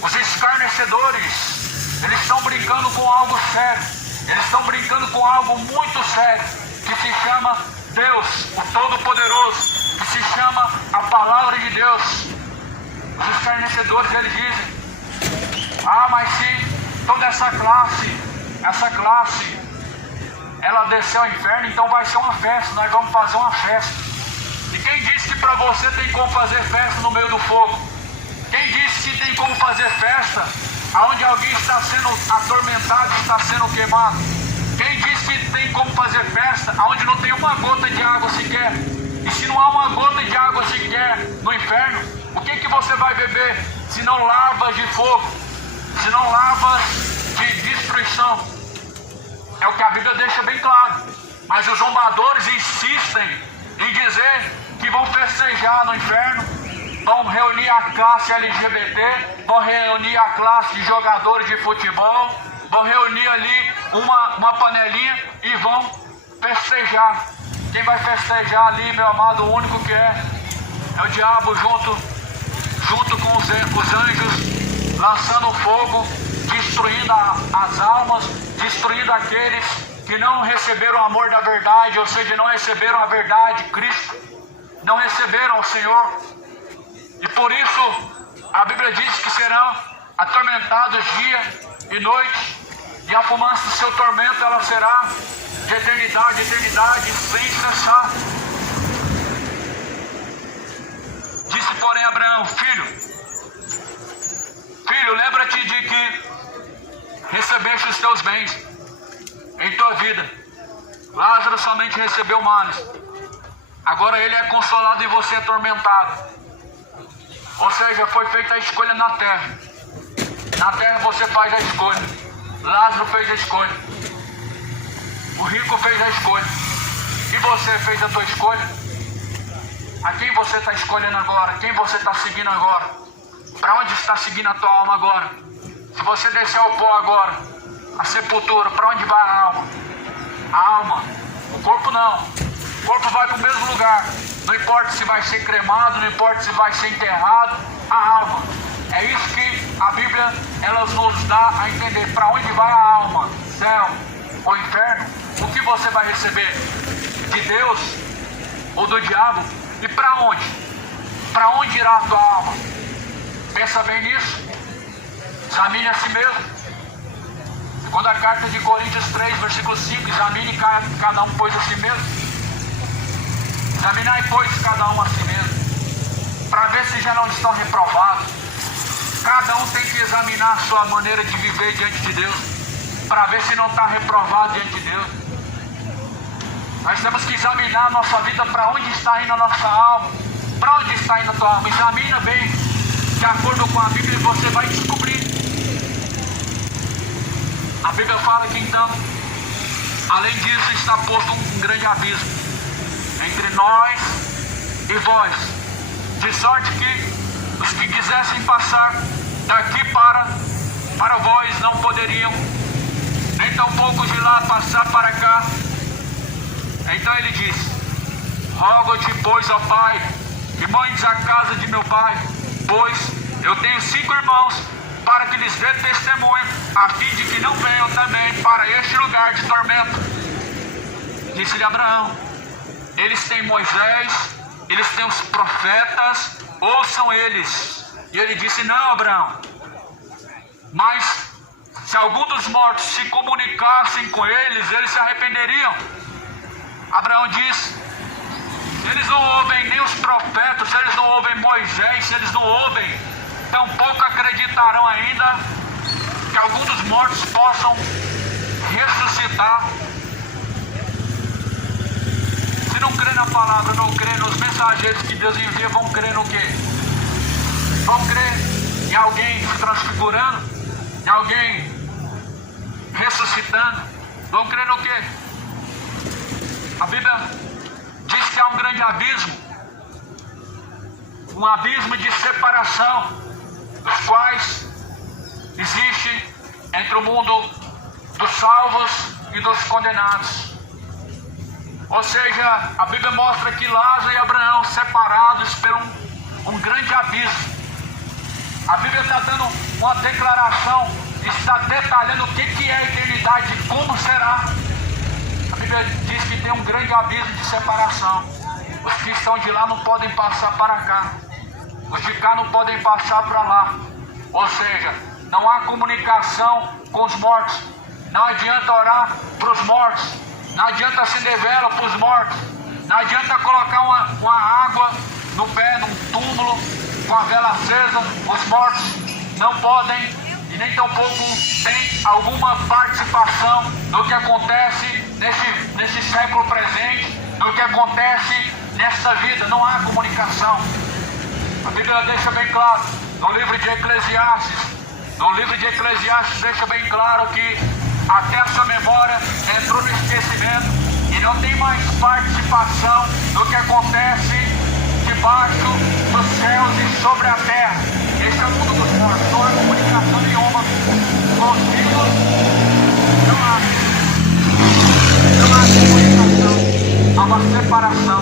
os escarnecedores, eles estão brincando com algo sério, eles estão brincando com algo muito sério, que se chama Deus, o Todo-Poderoso, que se chama a palavra de Deus. Os escarnecedores, eles dizem: ah, mas se toda essa classe, ela desceu ao inferno, então vai ser uma festa, nós vamos fazer uma festa. E quem disse que para você tem como fazer festa no meio do fogo? Quem disse que tem como fazer festa aonde alguém está sendo atormentado, está sendo queimado? Quem disse que tem como fazer festa aonde não tem uma gota de água sequer? E se não há uma gota de água sequer no inferno, o que você vai beber se não lavas de fogo, se não lavas de destruição? É o que a Bíblia deixa bem claro. Mas os zombadores insistem em dizer que vão festejar no inferno, vão reunir a classe LGBT, vão reunir a classe de jogadores de futebol, vão reunir ali uma panelinha e vão festejar. Quem vai festejar ali, meu amado, o único que é o diabo junto com os anjos, lançando fogo, destruindo as almas, destruindo aqueles que não receberam o amor da verdade, ou seja, não receberam a verdade, Cristo, não receberam o Senhor. E por isso a Bíblia diz que serão atormentados dia e noite, e a fumaça do seu tormento ela será de eternidade, sem cessar. Disse, porém, Abraão: filho, lembra-te de que recebeste os teus bens em tua vida. Lázaro somente recebeu males. Agora ele é consolado e você é atormentado. Ou seja, foi feita a escolha na terra. Na terra você faz a escolha. Lázaro fez a escolha. O rico fez a escolha. E você fez a tua escolha? A quem você está escolhendo agora? Quem você está seguindo agora? Para onde está seguindo a tua alma agora? Se você descer ao pó agora, a sepultura, para onde vai a alma? A alma. O corpo não. O corpo vai para o mesmo lugar. Não importa se vai ser cremado, não importa se vai ser enterrado, a alma. É isso que a Bíblia ela nos dá a entender. Para onde vai a alma? Céu ou inferno? O que você vai receber? De Deus ou do diabo? E para onde? Para onde irá a tua alma? Pensa bem nisso. Examine a si mesmo. Segunda carta de Coríntios 3, versículo 5. Examine cada um, pois, a si mesmo. Examinai, pois, cada um a si mesmo, para ver se já não estão reprovados. Cada um tem que examinar a sua maneira de viver diante de Deus, para ver se não está reprovado diante de Deus. Nós temos que examinar a nossa vida, para onde está indo a nossa alma, para onde está indo a tua alma. Examina bem, de acordo com a Bíblia, você vai descobrir. A Bíblia fala que então, além disso, está posto um grande abismo entre nós e vós, de sorte que os que quisessem passar daqui para vós não poderiam, nem tampouco de lá passar para cá. Então ele disse: rogo-te, pois, ó Pai, que mandes a casa de meu pai, pois eu tenho 5 irmãos, para que lhes dê testemunho, a fim de que não venham também para este lugar de tormento. Disse-lhe Abraão: eles têm Moisés, eles têm os profetas, ouçam eles. E ele disse: não, Abraão, mas se algum dos mortos se comunicassem com eles, eles se arrependeriam. Abraão disse: eles não ouvem nem os profetas, se eles não ouvem Moisés, se eles não ouvem, tampouco acreditarão ainda que algum dos mortos possam ressuscitar. Se não crê na palavra, não crê nos mensageiros que Deus envia, vão crer no quê? Vão crer em alguém se transfigurando, em alguém ressuscitando. Vão crer no quê? A Bíblia diz que há um grande abismo, um abismo de separação, dos quais existe entre o mundo dos salvos e dos condenados. Ou seja, a Bíblia mostra que Lázaro e Abraão separados por um grande abismo. A Bíblia está dando uma declaração, está detalhando o que é a eternidade e como será. A Bíblia diz que tem um grande abismo de separação. Os que estão de lá não podem passar para cá, os de cá não podem passar para lá. Ou seja, não há comunicação com os mortos. Não adianta orar para os mortos, não adianta acender vela para os mortos, não adianta colocar uma água no pé, num túmulo, com a vela acesa. Os mortos não podem e nem tampouco tem alguma participação no que acontece nesse século presente, no que acontece nessa vida. Não há comunicação. A Bíblia deixa bem claro, no livro de Eclesiastes, deixa bem claro que até essa memória entrou no esquecimento e não tem mais participação no que acontece debaixo dos céus e sobre a terra. Esse é o mundo dos mortos. Não há comunicação nenhuma com os vivos. Não há comunicação. Há uma separação.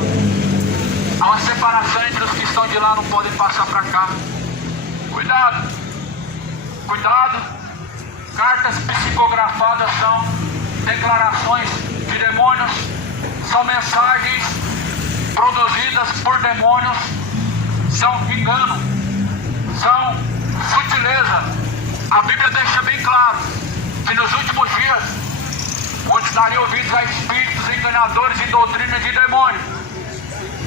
Há uma separação entre os que estão de lá, não podem passar para cá. Cuidado. Cuidado. Cartas psicografadas são declarações de demônios, são mensagens produzidas por demônios, são engano, são sutileza. A Bíblia deixa bem claro que nos últimos dias muitos darem ouvidos a espíritos enganadores e doutrina de demônio.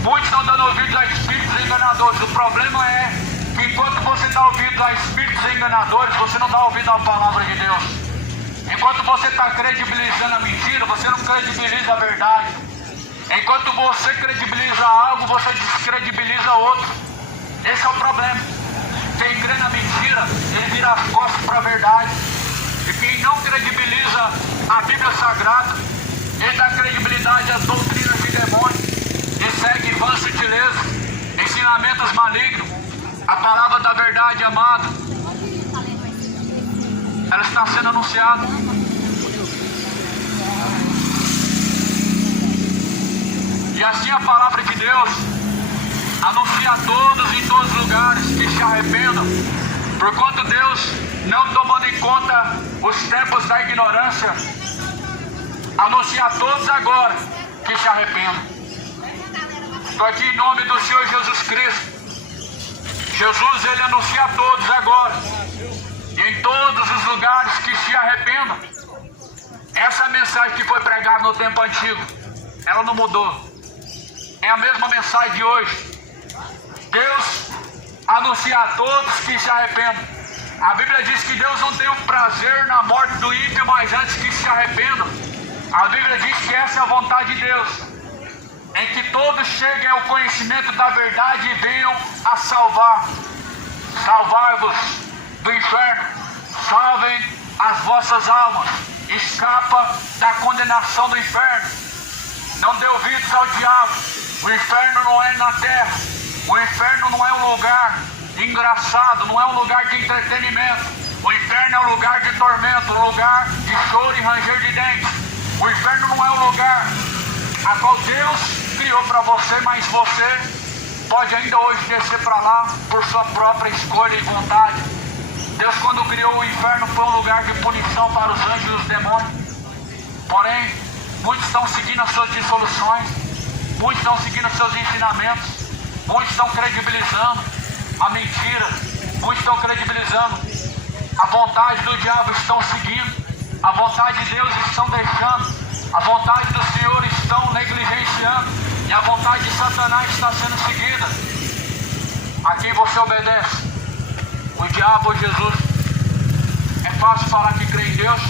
Muitos estão dando ouvidos a espíritos enganadores. O problema é que enquanto você dá ouvido a espíritos enganadores, você não dá ouvido à palavra de Deus. Enquanto você está credibilizando a mentira, você não credibiliza a verdade. Enquanto você credibiliza algo, você descredibiliza outro. Esse é o problema. Quem crê na mentira, ele vira as costas para a verdade. E quem não credibiliza a Bíblia Sagrada, ele dá credibilidade às doutrinas de demônio. Ele segue vã sutileza, ensinamentos malignos. A palavra da verdade, amado, ela está sendo anunciada. E assim a palavra de Deus, anuncia a todos em todos os lugares que se arrependam, porquanto Deus, não tomando em conta os tempos da ignorância, anuncia a todos agora que se arrependam. Estou aqui em nome do Senhor Jesus Cristo. Jesus, Ele anuncia a todos agora, e em todos os lugares, que se arrependam. Essa mensagem que foi pregada no tempo antigo, ela não mudou. É a mesma mensagem de hoje. Deus anuncia a todos que se arrependam. A Bíblia diz que Deus não tem o prazer na morte do ímpio, mas antes que se arrependam. A Bíblia diz que essa é a vontade de Deus, em que todos cheguem ao conhecimento da verdade e venham a salvar. Salvai-vos do inferno, salvem as vossas almas, escapa da condenação do inferno. Não dê ouvidos ao diabo. O inferno não é na terra. O inferno não é um lugar engraçado, não é um lugar de entretenimento. O inferno é um lugar de tormento, um lugar de choro e ranger de dentes. O inferno não é um lugar a qual Deus criou para você, mas você pode ainda hoje descer para lá por sua própria escolha e vontade. Deus, quando criou o inferno, foi um lugar de punição para os anjos e os demônios. Porém, muitos estão seguindo as suas dissoluções, muitos estão seguindo os seus ensinamentos, muitos estão credibilizando a mentira, muitos estão credibilizando a vontade do diabo, estão seguindo a vontade de Deus, estão deixando a vontade do Senhor, estão negligenciando, e a vontade de Satanás está sendo seguida. A quem você obedece? O diabo ou Jesus? É fácil falar que crê em Deus,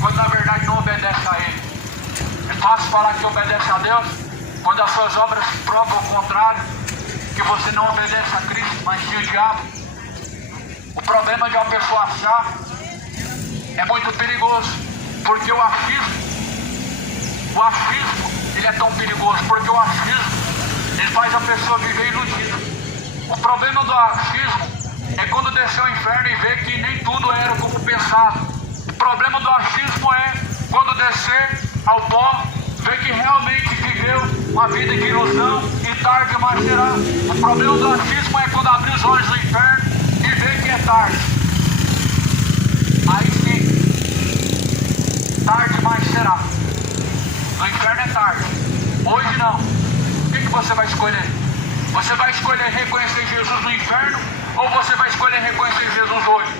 quando na verdade não obedece a Ele. É fácil falar que obedece a Deus, quando as suas obras provam o contrário, que você não obedece a Cristo, mas sim o diabo. O problema de uma pessoa achar é muito perigoso, porque o achismo, ele é tão perigoso, porque o achismo, ele faz a pessoa viver iludida. O problema do achismo é quando desceu ao inferno e vê que nem tudo era como pensava. O problema do achismo é quando descer ao pó, vê que realmente viveu uma vida de ilusão e tarde mais será. O problema do achismo é quando abrir os olhos do inferno e vê que é tarde. Aí sim, tarde mais será. No inferno é tarde. Hoje não. O que você vai escolher? Você vai escolher reconhecer Jesus no inferno, ou você vai escolher reconhecer Jesus hoje?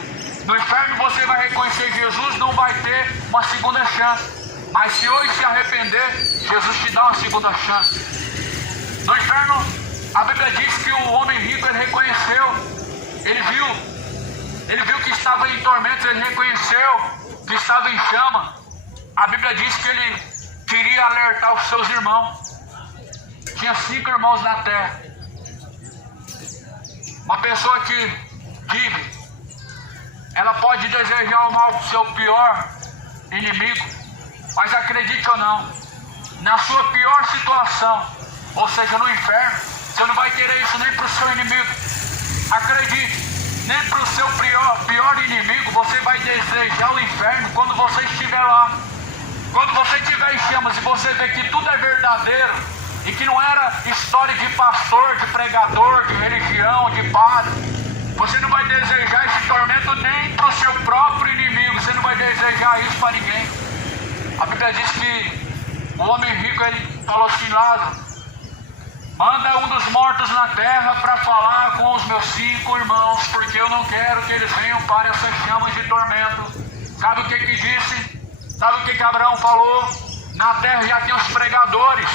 No inferno você vai reconhecer Jesus, não vai ter uma segunda chance. Mas se hoje se arrepender, Jesus te dá uma segunda chance. No inferno, a Bíblia diz que o homem rico, ele reconheceu, ele viu que estava em tormento, ele reconheceu que estava em chama. A Bíblia diz que ele queria alertar os seus irmãos. Tinha 5 irmãos na terra. Uma pessoa que vive, ela pode desejar o mal para o seu pior inimigo, mas acredite ou não, na sua pior situação, ou seja, no inferno, você não vai querer isso nem para o seu inimigo. Acredite, nem para o seu pior inimigo você vai desejar o inferno quando você estiver lá. Quando você estiver em chamas e você vê que tudo é verdadeiro, e que não era história de pastor, de pregador, de religião, de padre, você não vai desejar esse tormento nem para o seu próprio inimigo. Você não vai desejar isso para ninguém. A Bíblia diz que o homem rico, ele falou assim: Lázaro, manda um dos mortos na terra para falar com os meus 5 irmãos, porque eu não quero que eles venham para essas chamas de tormento. Sabe o que disse? Sabe o que Abraão falou? Na terra já tem os pregadores.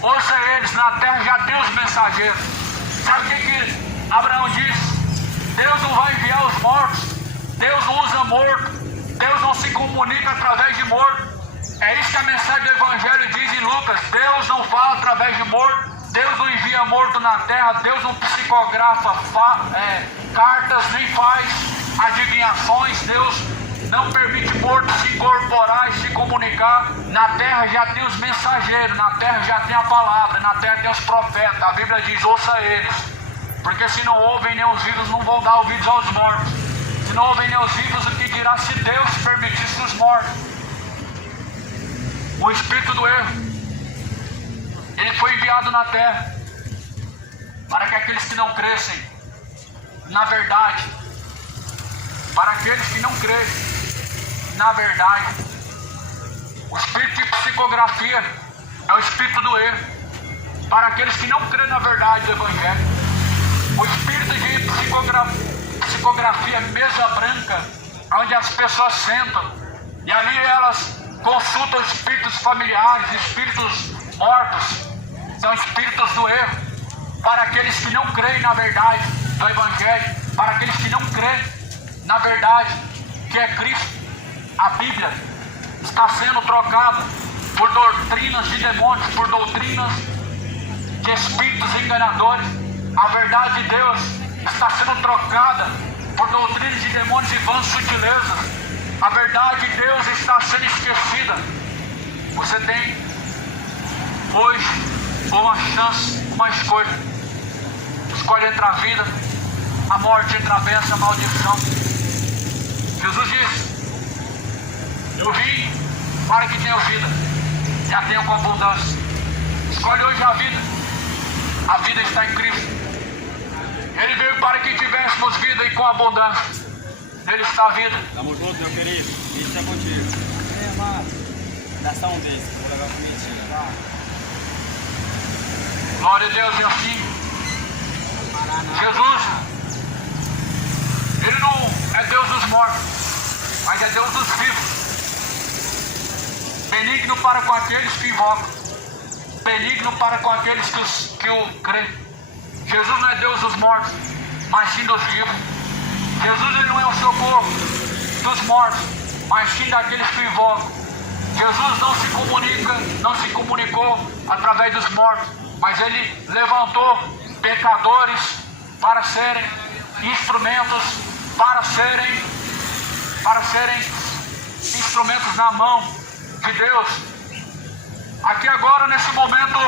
Ouça eles, na terra já tem os mensageiros. Sabe o que Abraão disse? Deus não vai enviar os mortos. Deus não usa morto. Deus não se comunica através de morto. É isso que a mensagem do Evangelho diz em Lucas. Deus não fala através de morto. Deus não envia morto na terra. Deus não psicografa cartas, nem faz adivinhações. Deus não permite morto se incorporar e se comunicar. Na terra já tem os mensageiros, na terra já tem a palavra, na terra tem os profetas. A Bíblia diz: ouça eles, porque se não ouvem nem os vivos, não vão dar ouvidos aos mortos. Se não ouvem nem os vivos, o que dirá se Deus permitisse os mortos? O espírito do erro, ele foi enviado na terra. para que aqueles que não crescem na verdade, para aqueles que não creem na verdade, o espírito de psicografia é o espírito do erro, para aqueles que não creem na verdade do Evangelho. O espírito de psicografia é mesa branca, onde as pessoas sentam e ali elas consultam espíritos familiares, espíritos mortos, são espíritos do erro, para aqueles que não creem na verdade do Evangelho, para aqueles que não creem na verdade que é Cristo. A Bíblia está sendo trocada por doutrinas de demônios, por doutrinas de espíritos enganadores. A verdade de Deus está sendo trocada por doutrinas de demônios e vãs sutilezas. A verdade de Deus está sendo esquecida. Você tem hoje uma chance, uma escolha. Escolhe entre a vida, a morte, entre a bênção e a maldição. Jesus disse: eu vim para que tenham vida, e a tenham com abundância. Escolhe hoje a vida. A vida está em Cristo. Ele veio para que tivéssemos vida e com abundância. Ele está a vida. Tamo junto, meu querido. Isso é contigo. É, mano. Dá só um desse. Vou levar com mentira. Tá? Glória a Deus, e assim, Jesus, Ele não é Deus dos mortos, mas é Deus dos vivos. Benigno para com aqueles que invocam, benigno para com aqueles que o creem. Jesus não é Deus dos mortos, mas sim dos vivos. Jesus, Ele não é o socorro dos mortos, mas sim daqueles que o invocam. Jesus não se comunicou através dos mortos, mas Ele levantou pecadores para serem instrumentos, para serem instrumentos na mão de Deus. Aqui agora, nesse momento,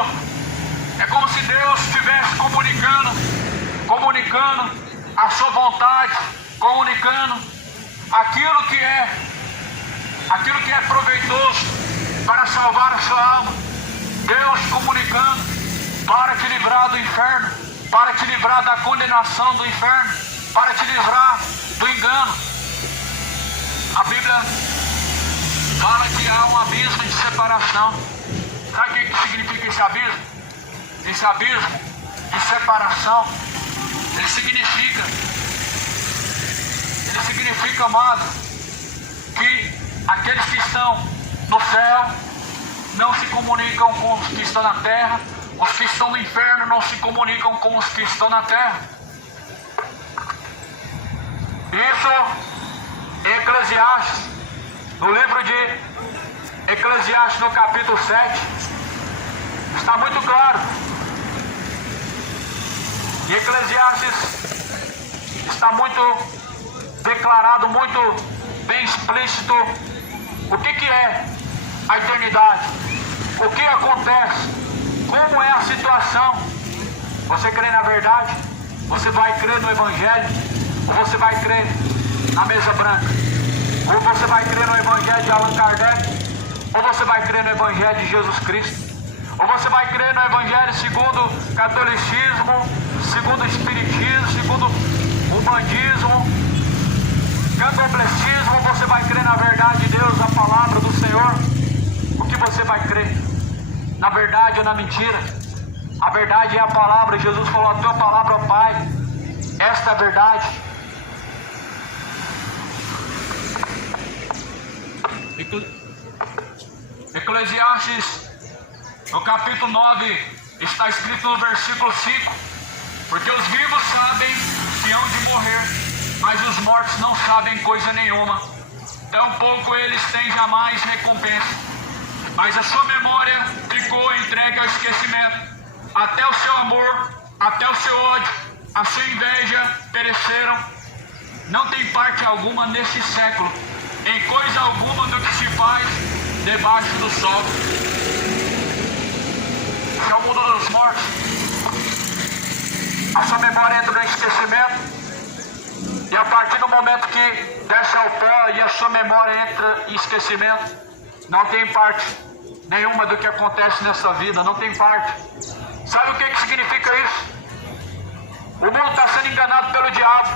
é como se Deus estivesse comunicando a sua vontade, comunicando aquilo que é proveitoso para salvar a sua alma. Deus comunicando para te livrar do inferno, para te livrar da condenação do inferno, para te livrar do engano. A Bíblia fala que há um abismo de separação. Sabe o que significa esse abismo? Esse abismo de separação, ele significa, amado, que aqueles que estão no céu não se comunicam com os que estão na terra, os que estão no inferno não se comunicam com os que estão na terra. Isso em Eclesiastes, no livro de Eclesiastes, no capítulo 7, está muito claro. Em Eclesiastes está muito declarado, muito bem explícito o que é a eternidade, o que acontece, como é a situação. Você crê na verdade? Você vai crer no Evangelho? Ou você vai crer na mesa branca? Ou você vai crer no Evangelho de Allan Kardec? Ou você vai crer no Evangelho de Jesus Cristo? Ou você vai crer no Evangelho segundo o catolicismo, segundo o espiritismo, segundo o bandismo, candomblecismo? Ou você vai crer na verdade de Deus, na palavra do Senhor? O que você vai crer? Na verdade ou na mentira? A verdade é a palavra. Jesus falou: a tua palavra, ó Pai, esta é a verdade. Eclesiastes, no capítulo 9, está escrito no versículo 5: porque os vivos sabem que hão de morrer, mas os mortos não sabem coisa nenhuma, tampouco eles têm jamais recompensa, mas a sua memória ficou entregue ao esquecimento, até o seu amor, até o seu ódio, a sua inveja pereceram, não tem parte alguma neste século, em coisa alguma do que se faz debaixo do sol. Esse é o mundo dos mortos. A sua memória entra no esquecimento, e a partir do momento que desce ao pó e a sua memória entra em esquecimento, não tem parte nenhuma do que acontece nessa vida, não tem parte. Sabe o que significa isso? O mundo está sendo enganado pelo diabo.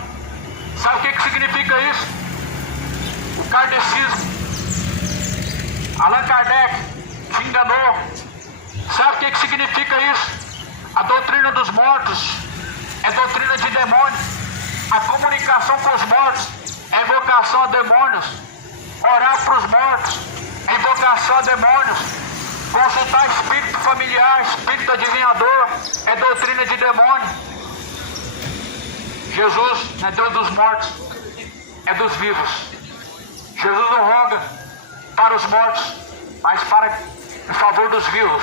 Sabe o que significa isso? O kardecismo. Allan Kardec te enganou. Sabe o que significa isso? A doutrina dos mortos é doutrina de demônio. A comunicação com os mortos é invocação a demônios. Orar para os mortos é invocação a demônios. Consultar espírito familiar, espírito adivinhador é doutrina de demônio. Jesus não é Deus dos mortos, é dos vivos. Jesus não roga para os mortos, mas em favor dos vivos.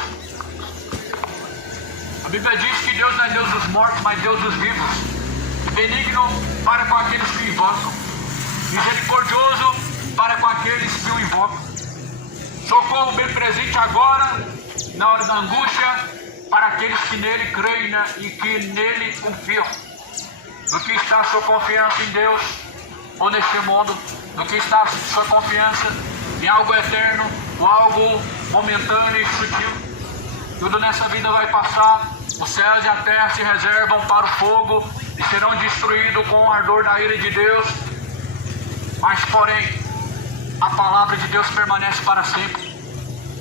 A Bíblia diz que Deus não é Deus dos mortos, mas Deus dos vivos. Benigno para com aqueles que o invocam. Misericordioso para com aqueles que o invocam. Socorro bem presente agora, na hora da angústia, para aqueles que nele creem e que nele confiam. No que está a sua confiança em Deus ou neste mundo? No que está a sua confiança em algo eterno ou algo momentâneo e sutil? Tudo nessa vida vai passar. Os céus e a terra se reservam para o fogo e serão destruídos com o ardor da ira de Deus. Mas, porém, a palavra de Deus permanece para sempre.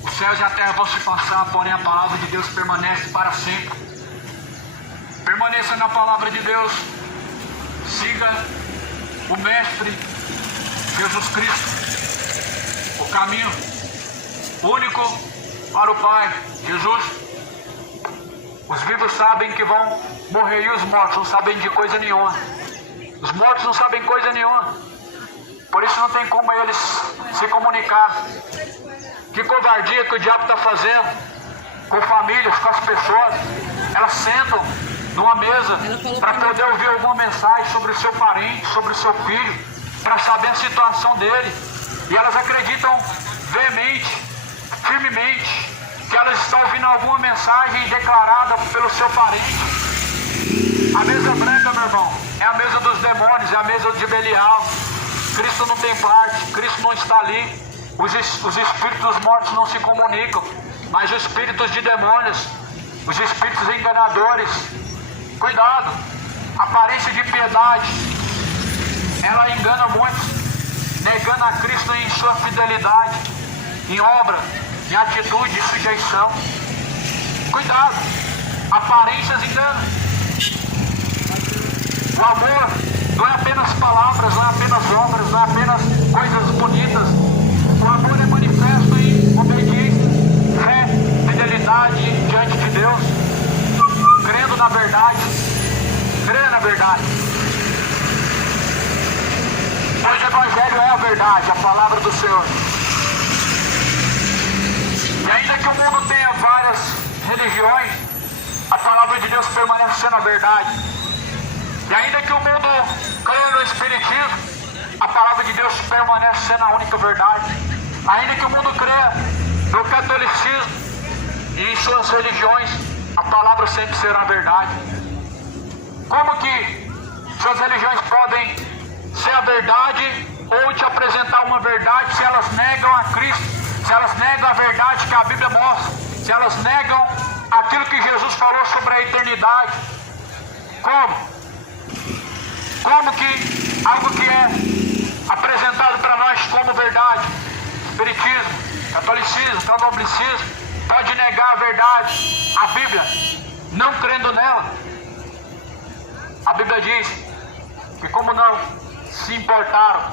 Os céus e a terra vão se passar, porém a palavra de Deus permanece para sempre. Permaneça na palavra de Deus. Siga o Mestre Jesus Cristo, o caminho único para o Pai, Jesus. Os vivos sabem que vão morrer e os mortos não sabem de coisa nenhuma. Os mortos não sabem coisa nenhuma. Por isso não tem como eles se comunicar. Que covardia que o diabo está fazendo com famílias, com as pessoas. Elas sentam numa mesa para poder ouvir alguma mensagem sobre o seu parente, sobre o seu filho, para saber a situação dele. E elas acreditam veemente, firmemente, que elas estão ouvindo alguma mensagem declarada pelo seu parente. A mesa branca, meu irmão, é a mesa dos demônios, é a mesa de Belial. Cristo não tem parte, Cristo não está ali. Os espíritos mortos não se comunicam, mas os espíritos de demônios, os espíritos enganadores. Cuidado, a aparência de piedade, ela engana muito, negando a Cristo em sua fidelidade, em obra, em atitude e sujeição. Cuidado, aparências enganam. O amor não é apenas palavras, não é apenas obras, não é apenas coisas bonitas. O amor é manifesto em obediência, fé, fidelidade diante de Deus, crendo na verdade, crendo na verdade. Pois o Evangelho é a verdade, a palavra do Senhor. E ainda que o mundo tenha várias religiões, a palavra de Deus permanece sendo a verdade. E ainda que o mundo creia no Espiritismo, a palavra de Deus permanece sendo a única verdade. Ainda que o mundo creia no catolicismo e em suas religiões, a palavra sempre será a verdade. Como que suas religiões podem ser a verdade ou te apresentar uma verdade se elas negam a Cristo, se elas negam a verdade que a Bíblia mostra, se elas negam aquilo que Jesus falou sobre a eternidade? Como? Como que algo que é apresentado para nós como verdade, Espiritismo, Catolicismo, Candomblicismo, pode negar a verdade, a Bíblia, não crendo nela? A Bíblia diz que como não se importaram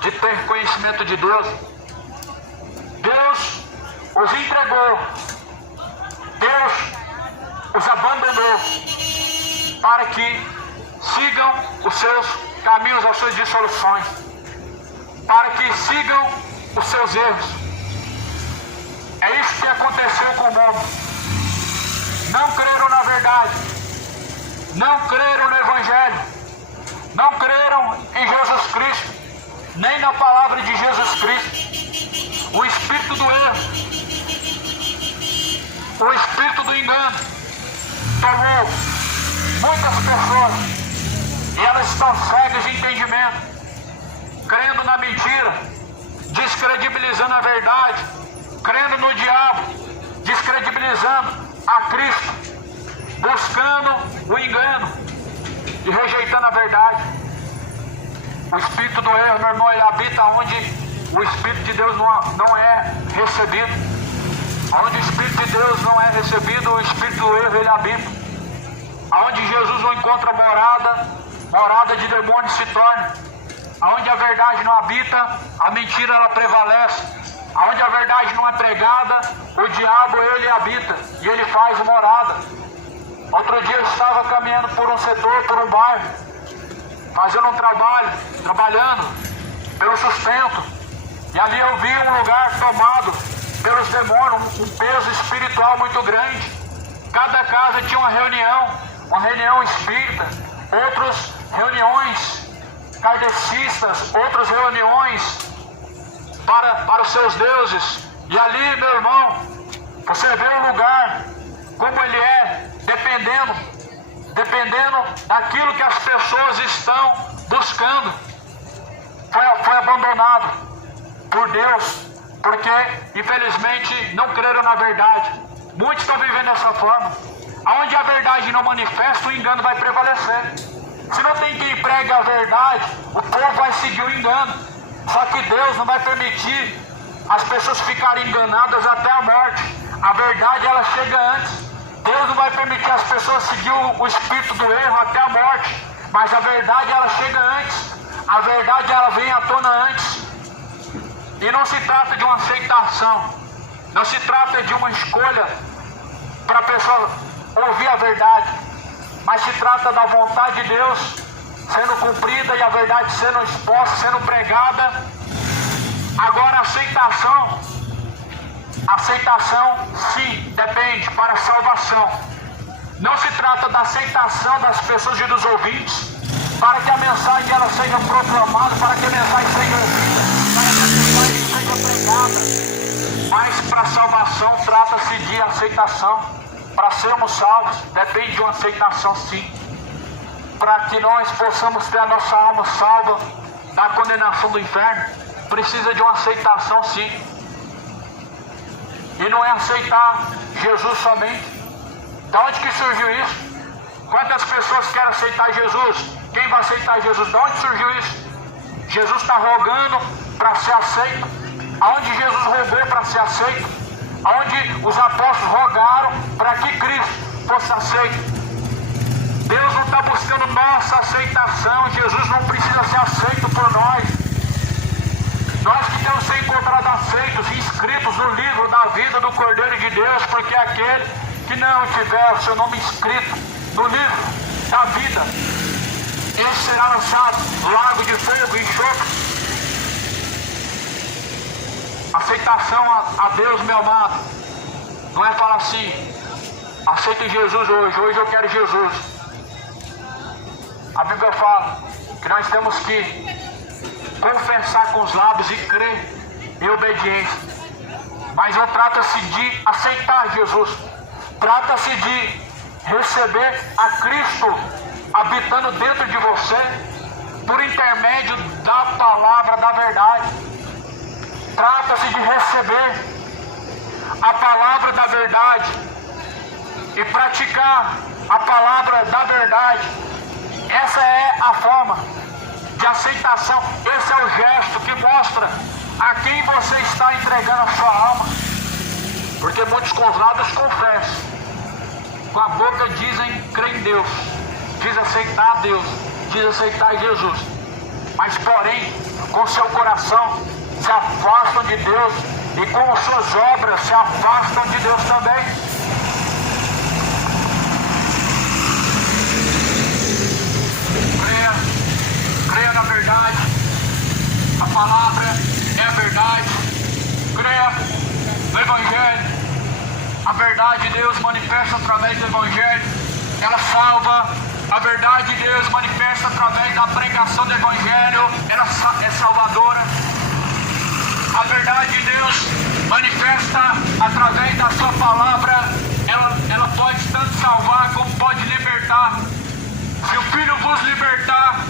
de ter conhecimento de Deus, Deus os entregou, Deus os abandonou para que sigam os seus caminhos, as suas dissoluções, para que sigam os seus erros. É isso que aconteceu com o mundo. Não creram na verdade, não creram no Evangelho, não creram em Jesus Cristo, nem na palavra de Jesus Cristo. O espírito do erro, o espírito do engano tomou muitas pessoas e elas estão cegas de entendimento, crendo na mentira, descredibilizando a verdade, crendo no diabo, descredibilizando a Cristo, buscando o engano. e rejeitando a verdade. O espírito do erro, meu irmão, ele habita onde o Espírito de Deus não é recebido. Onde o Espírito de Deus não é recebido, o espírito do erro ele habita. Aonde Jesus não encontra morada de demônios se torna. Aonde a verdade não habita, a mentira ela prevalece. Aonde a verdade não é pregada, o diabo ele habita e ele faz morada. Outro dia eu estava caminhando por um setor, por um bairro, fazendo um trabalhando pelo sustento. E ali eu vi um lugar tomado pelos demônios, um peso espiritual muito grande. Cada casa tinha uma reunião espírita, outras reuniões kardecistas, outras reuniões para os seus deuses. E ali, meu irmão, você vê o lugar como ele é, dependendo daquilo que as pessoas estão buscando. Foi abandonado por Deus, porque infelizmente não creram na verdade. Muitos estão vivendo dessa forma. Aonde a verdade não manifesta, o engano vai prevalecer. Se não tem quem pregue a verdade, o povo vai seguir o engano. Só que Deus não vai permitir as pessoas ficarem enganadas até a morte. A verdade ela chega antes. Deus não vai permitir as pessoas seguir o espírito do erro até a morte. Mas a verdade ela chega antes. A verdade ela vem à tona antes. E não se trata de uma aceitação. Não se trata de uma escolha para a pessoa ouvir a verdade. Mas se trata da vontade de Deus sendo cumprida e a verdade sendo exposta, sendo pregada. Agora a aceitação sim, depende para a salvação. Não se trata da aceitação das pessoas e dos ouvintes, para que a mensagem ela seja proclamada, para que a mensagem seja ouvida, para que a mensagem seja pregada. Mas para a salvação trata-se de aceitação. Para sermos salvos, depende de uma aceitação sim. Para que nós possamos ter a nossa alma salva da condenação do inferno, precisa de uma aceitação sim. E não é aceitar Jesus somente. Da onde que surgiu isso? Quantas pessoas querem aceitar Jesus? Quem vai aceitar Jesus? Da onde surgiu isso? Jesus está rogando para ser aceito. Aonde Jesus rogou para ser aceito? Aonde os apóstolos rogaram para que Cristo fosse aceito. Deus não está buscando nossa aceitação. Jesus não precisa ser aceito por nós. Nós que temos que ser encontrados aceitos e inscritos no livro da vida do Cordeiro de Deus, porque aquele que não tiver o seu nome inscrito no livro da vida, ele será lançado no lago de fogo e enxofre. Aceitação a Deus, meu amado, não é falar assim: aceita Jesus hoje eu quero Jesus. A Bíblia fala que nós temos que confessar com os lábios e crer em obediência. Mas não trata-se de aceitar Jesus, trata-se de receber a Cristo habitando dentro de você por intermédio da palavra da verdade. Trata-se de receber a palavra da verdade e praticar a palavra da verdade. Essa é a forma de aceitação. Esse é o gesto que mostra a quem você está entregando a sua alma. Porque muitos com os lábios confessam, com a boca dizem crer em Deus, diz aceitar a Deus, diz aceitar Jesus, mas porém com seu coração se afastam de Deus e com suas obras se afastam de Deus também. Creia na verdade. A palavra é a verdade. Creia no Evangelho. A verdade de Deus manifesta através do Evangelho. Ela salva. A verdade de Deus manifesta através da pregação do Evangelho. Ela é salvadora. A verdade de Deus manifesta através da sua palavra. Ela pode tanto salvar como pode libertar. Se o Filho vos libertar,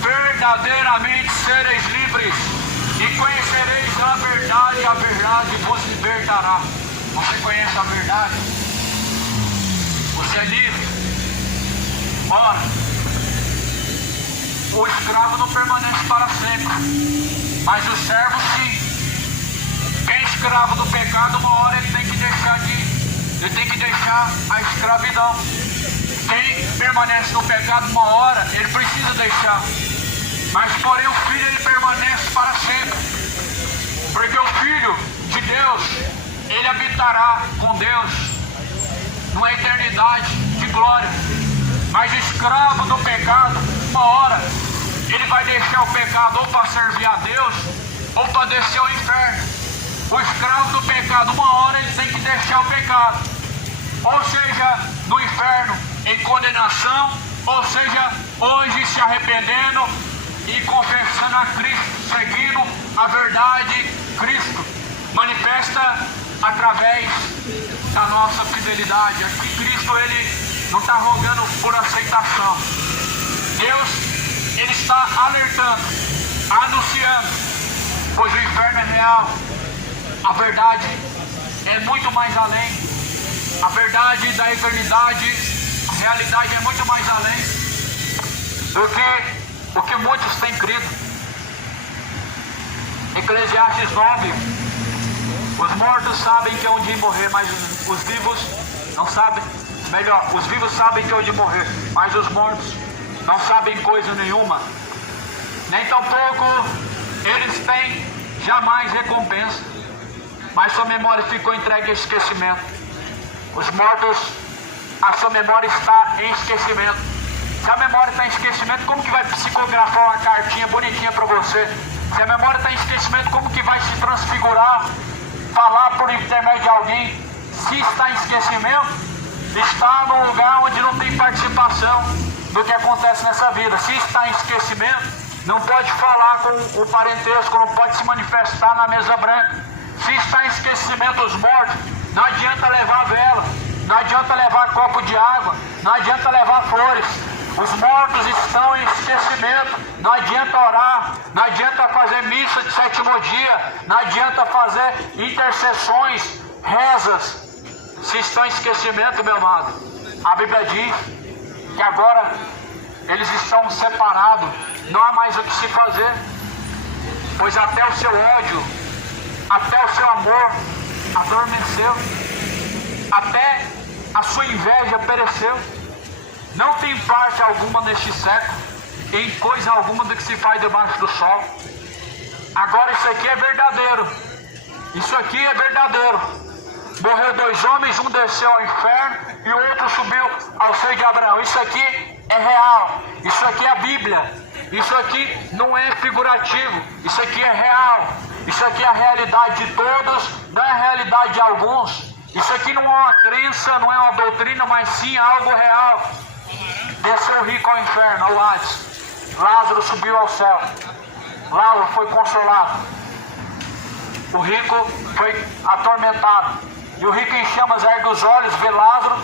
verdadeiramente sereis livres. E conhecereis a verdade, e a verdade vos libertará. Você conhece a verdade? Você é livre? Ora, o escravo não permanece para sempre, mas o servo sim. Quem é escravo do pecado, uma hora ele tem que deixar a escravidão. Quem permanece no pecado, uma hora ele precisa deixar. Mas porém o Filho, ele permanece para sempre. Porque o Filho de Deus, ele habitará com Deus numa eternidade de glória. Mas o escravo do pecado, uma hora ele vai deixar o pecado ou para servir a Deus ou para descer ao inferno. O escravo do pecado, uma hora ele tem que deixar o pecado, ou seja, no inferno em condenação, ou seja, hoje se arrependendo e confessando a Cristo, seguindo a verdade. Cristo manifesta através da nossa fidelidade. Aqui Cristo, ele não está rogando por aceitação. Deus, ele está alertando, anunciando, pois o inferno é real. A verdade é muito mais além. A verdade da eternidade, a realidade é muito mais além do que o que muitos têm crido. Eclesiastes 9: os mortos sabem que é onde morrer, mas os vivos não sabem. Melhor, os vivos sabem que é onde morrer, mas os mortos não sabem coisa nenhuma. Nem tampouco eles têm jamais recompensa, mas sua memória ficou entregue a esquecimento. Os mortos, a sua memória está em esquecimento. Se a memória está em esquecimento, como que vai psicografar uma cartinha bonitinha para você? Se a memória está em esquecimento, como que vai se transfigurar, falar por intermédio de alguém? Se está em esquecimento, está num lugar onde não tem participação do que acontece nessa vida. Se está em esquecimento, não pode falar com o parentesco, não pode se manifestar na mesa branca. Se está em esquecimento os mortos, não adianta levar vela, não adianta levar copo de água, não adianta levar flores. Os mortos estão em esquecimento. Não adianta orar, não adianta fazer missa de sétimo dia, não adianta fazer intercessões, rezas, se estão em esquecimento, meu amado. A Bíblia diz que agora eles estão separados, não há mais o que se fazer, pois até o seu ódio, até o seu amor adormeceu, até a sua inveja pereceu. Não tem parte alguma neste século em coisa alguma do que se faz debaixo do sol. Agora isso aqui é verdadeiro. Isso aqui é verdadeiro. Morreu 2 homens, um desceu ao inferno e o outro subiu ao seio de Abraão. Isso aqui é real. Isso aqui é a Bíblia. Isso aqui não é figurativo. Isso aqui é real. Isso aqui é a realidade de todos, não é a realidade de alguns. Isso aqui não é uma crença, não é uma doutrina, mas sim algo real. Desceu o rico ao inferno, ao Hades. Lázaro subiu ao céu. Lázaro foi consolado. O rico foi atormentado. E o rico em chamas ergue os olhos, vê Lázaro.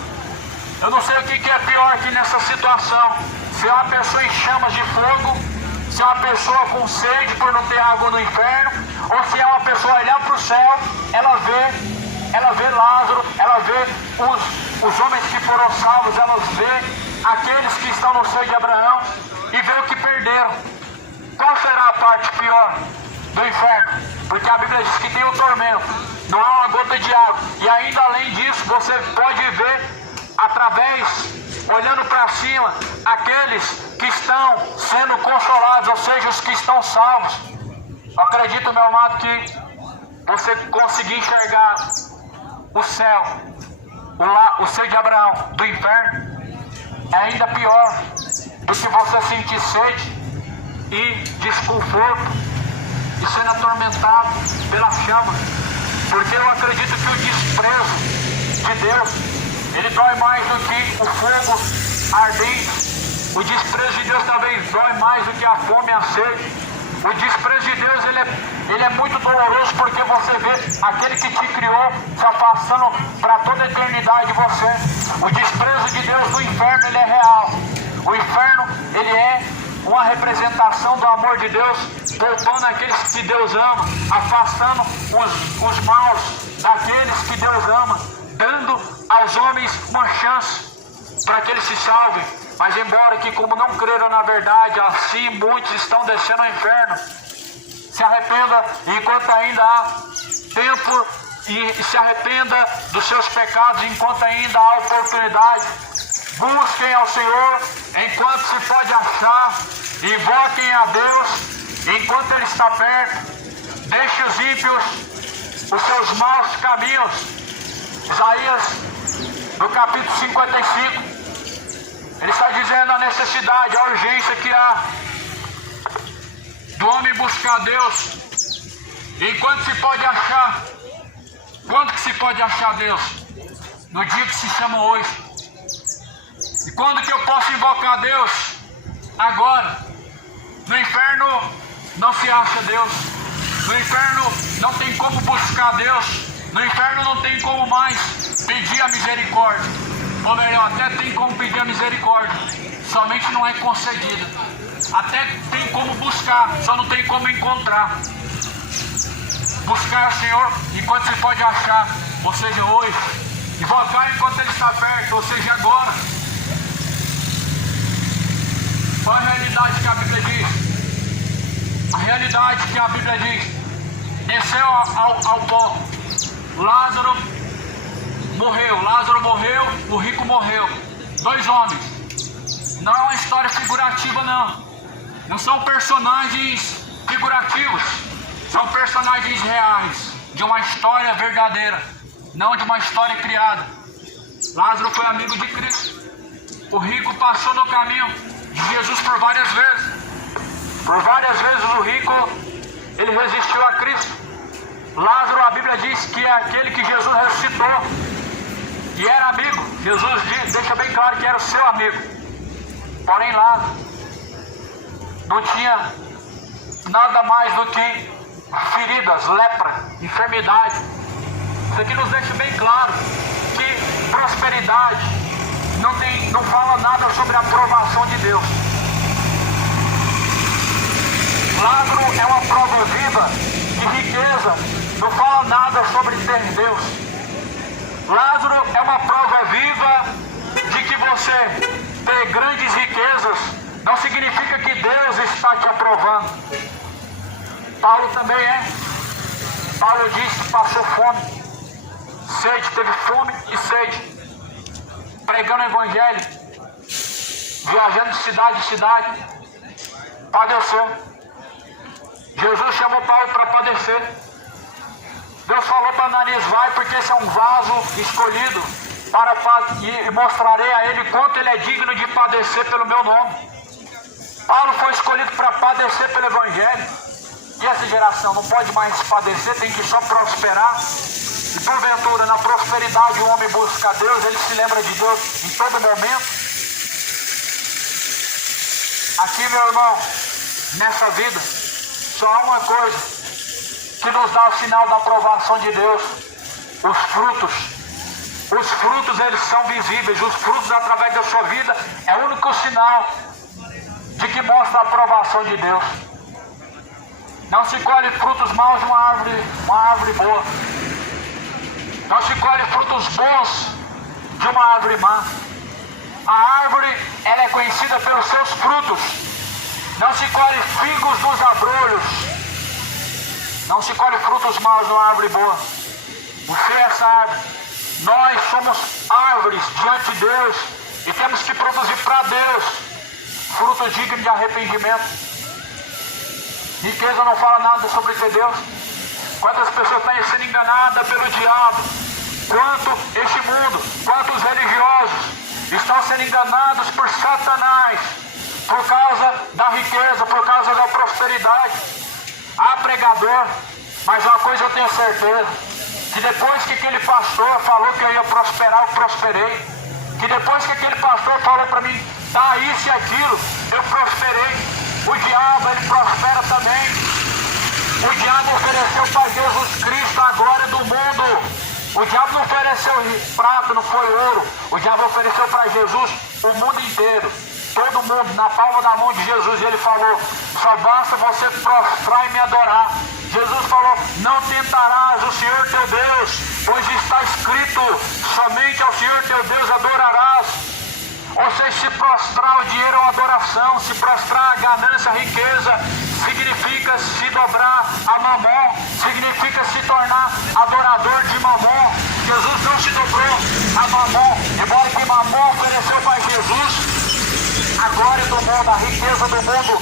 Eu não sei o que é pior aqui nessa situação. Se é uma pessoa em chamas de fogo, se é uma pessoa com sede por não ter água no inferno, ou se é uma pessoa olhar para o céu, ela vê Lázaro, ela vê os homens que foram salvos, ela vê aqueles que estão no seio de Abraão e vê o que perderam. Qual será a parte pior do inferno? Porque a Bíblia diz que tem o tormento, não há uma gota de água. E ainda além disso, você pode ver através, olhando para cima, aqueles que estão sendo consolados, ou seja, os que estão salvos. Eu acredito, meu amado, que você conseguir enxergar o céu, o seio de Abraão do inferno, é ainda pior do que você sentir sede e desconforto e sendo atormentado pela chama. Porque eu acredito que o desprezo de Deus, ele dói mais do que o fogo ardente. O desprezo de Deus talvez dói mais do que a fome e a sede. O desprezo de Deus, ele é muito doloroso, porque você vê aquele que te criou se afastando para toda a eternidade de você. O desprezo de Deus do inferno, ele é real. O inferno, ele é uma representação do amor de Deus, poupando aqueles que Deus ama, afastando os maus daqueles que Deus ama, dando aos homens uma chance. para que eles se salvem. Mas embora que como não creram na verdade, assim muitos estão descendo ao inferno. Se arrependa enquanto ainda há tempo e se arrependa dos seus pecados enquanto ainda há oportunidade. Busquem ao Senhor enquanto se pode achar. Invoquem a Deus enquanto Ele está perto. Deixe os ímpios os seus maus caminhos. Isaías, no capítulo 55, ele está dizendo a necessidade, a urgência que há do homem buscar Deus enquanto se pode achar. Quando que se pode achar Deus? No dia que se chama hoje. E quando que eu posso invocar Deus? Agora. No inferno não se acha Deus. No inferno não tem como buscar Deus. No inferno não tem como mais pedir a misericórdia. Ou melhor, até tem como pedir a misericórdia, somente não é concedida. Até tem como buscar, só não tem como encontrar. Buscar o Senhor enquanto se pode achar, ou seja, hoje. Invocar enquanto Ele está perto, ou seja, agora. Qual a realidade que a Bíblia diz? A realidade que a Bíblia diz: desceu ao pó. Lázaro morreu, o rico morreu. 2 homens. Não é uma história figurativa, não. Não são personagens figurativos. São personagens reais, de uma história verdadeira, não de uma história criada. Lázaro foi amigo de Cristo. O rico passou no caminho de Jesus por várias vezes. Por várias vezes o rico, ele resistiu a Cristo. Lázaro, a Bíblia diz que é aquele que Jesus ressuscitou e era amigo. Jesus deixa bem claro que era o seu amigo. Porém Lázaro não tinha nada mais do que feridas, lepra, enfermidade. Isso aqui nos deixa bem claro que prosperidade não fala nada sobre a aprovação de Deus. Lázaro é uma prova viva de riqueza, não fala nada sobre ter Deus. Lázaro é uma prova viva de que você ter grandes riquezas não significa que Deus está te aprovando. Paulo também é. Paulo disse que passou fome, sede, teve fome e sede, pregando o Evangelho, viajando de cidade em cidade, padeceu. Jesus chamou Paulo para padecer. Deus falou para Ananias: vai, porque esse é um vaso escolhido e mostrarei a ele quanto ele é digno de padecer pelo meu nome. Paulo foi escolhido para padecer pelo Evangelho. E essa geração não pode mais padecer, tem que só prosperar. E porventura, na prosperidade, o homem busca Deus, ele se lembra de Deus em todo momento. Aqui, meu irmão, nessa vida, só há uma coisa que nos dá o sinal da aprovação de Deus: os frutos. Os frutos, eles são visíveis. Os frutos através da sua vida é o único sinal de que mostra a aprovação de Deus. Não se colhe frutos maus de uma árvore boa. Não se colhe frutos bons de uma árvore má. A árvore, ela é conhecida pelos seus frutos. Não se colhe figos dos abrolhos. Não se colhe frutos maus de uma árvore boa. Você é essa árvore. Nós somos árvores diante de Deus e temos que produzir para Deus fruto digno de arrependimento. Riqueza não fala nada sobre ter Deus. Quantas pessoas estão sendo enganadas pelo diabo? Quanto este mundo, quantos religiosos estão sendo enganados por Satanás por causa da riqueza, por causa da prosperidade. Há pregador, mas uma coisa eu tenho certeza: que depois que aquele pastor falou que eu ia prosperar, eu prosperei. Que depois que aquele pastor falou para mim, tá isso e aquilo, eu prosperei. O diabo, ele prospera também. O diabo ofereceu para Jesus Cristo a glória do mundo. O diabo não ofereceu prata, não foi ouro. O diabo ofereceu para Jesus o mundo inteiro. Todo mundo, na palma da mão de Jesus. E ele falou: só basta você prostrar e me adorar. Jesus falou: não tentarás o Senhor teu Deus, pois está escrito: somente ao Senhor teu Deus adorarás. prostrar o dinheiro é uma adoração. Se prostrar a ganância, a riqueza, significa se dobrar a Mamon, significa se tornar adorador de Mamon. Jesus não se dobrou a Mamon, embora que Mamon ofereceu para Jesus a glória do mundo, a riqueza do mundo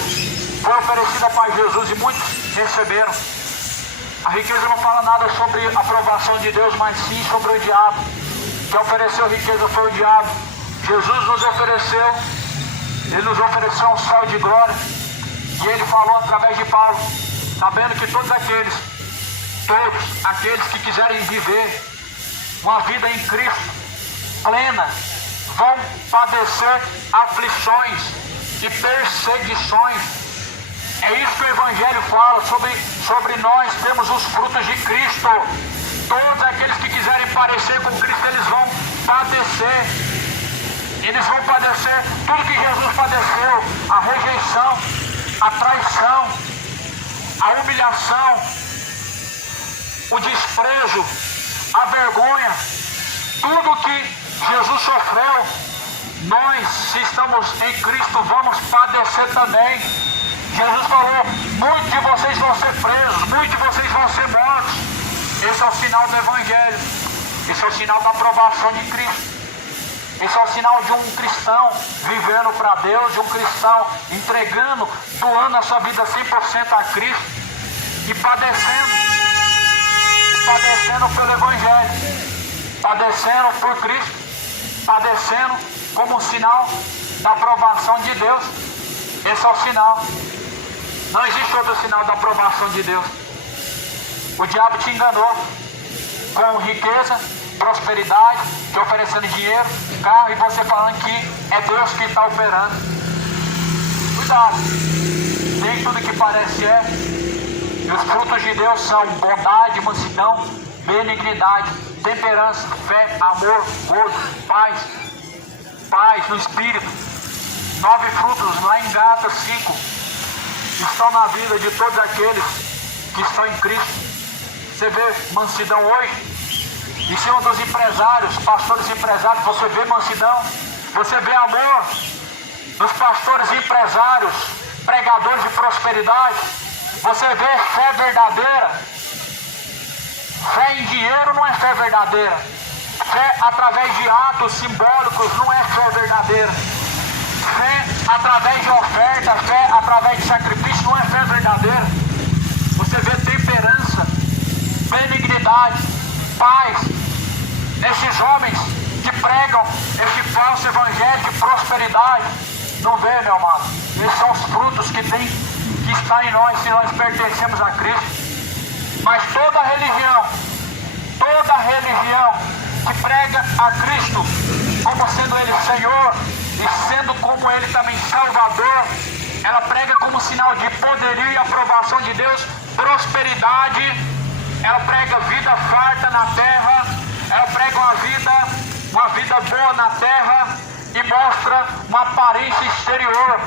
foi oferecida para Jesus e muitos receberam. A riqueza não fala nada sobre a aprovação de Deus, mas sim sobre o diabo. Quem ofereceu riqueza foi o diabo. Jesus nos ofereceu, Ele nos ofereceu um céu de glória. E Ele falou através de Paulo, sabendo que todos aqueles que quiserem viver uma vida em Cristo plena, vão padecer aflições e perseguições. É isso que o Evangelho fala, sobre nós temos os frutos de Cristo. Todos aqueles que quiserem parecer com Cristo, eles vão padecer. Eles vão padecer tudo que Jesus padeceu: a rejeição, a traição, a humilhação, o desprezo, a vergonha. Tudo que Jesus sofreu, nós, se estamos em Cristo, vamos padecer também. Jesus falou: muitos de vocês vão ser presos, muitos de vocês vão ser mortos. Esse é o sinal do Evangelho. Esse é o sinal da aprovação de Cristo. Esse é o sinal de um cristão vivendo para Deus, de um cristão entregando, doando a sua vida 100% a Cristo e padecendo pelo Evangelho, padecendo por Cristo, padecendo como um sinal da aprovação de Deus. Esse é o sinal. Não existe outro sinal da aprovação de Deus. O diabo te enganou com riqueza, prosperidade, te oferecendo dinheiro, carro, e você falando que é Deus que está operando. Cuidado, nem tudo que parece é. E os frutos de Deus são bondade, mansidão, benignidade, temperança, fé, amor, gozo, paz no Espírito. 9 frutos lá em Gálatas 5 estão na vida de todos aqueles que estão em Cristo. Você vê mansidão hoje? Em cima dos empresários, pastores empresários, você vê mansidão, você vê amor nos pastores empresários, pregadores de prosperidade, você vê fé verdadeira. Fé em dinheiro não é fé verdadeira. Fé através de atos simbólicos não é fé verdadeira. Fé através de oferta, fé através de sacrifício não é fé verdadeira. Você vê temperança, benignidade, paz. Esses homens que pregam esse falso evangelho de prosperidade, não vê, meu amado? Esses são os frutos que está em nós, se nós pertencemos a Cristo. Mas toda religião que prega a Cristo como sendo Ele Senhor e sendo como Ele também Salvador, ela prega como sinal de poderio e aprovação de Deus, prosperidade. Ela prega vida farta na terra, ela prega uma vida boa na terra e mostra uma aparência exterior.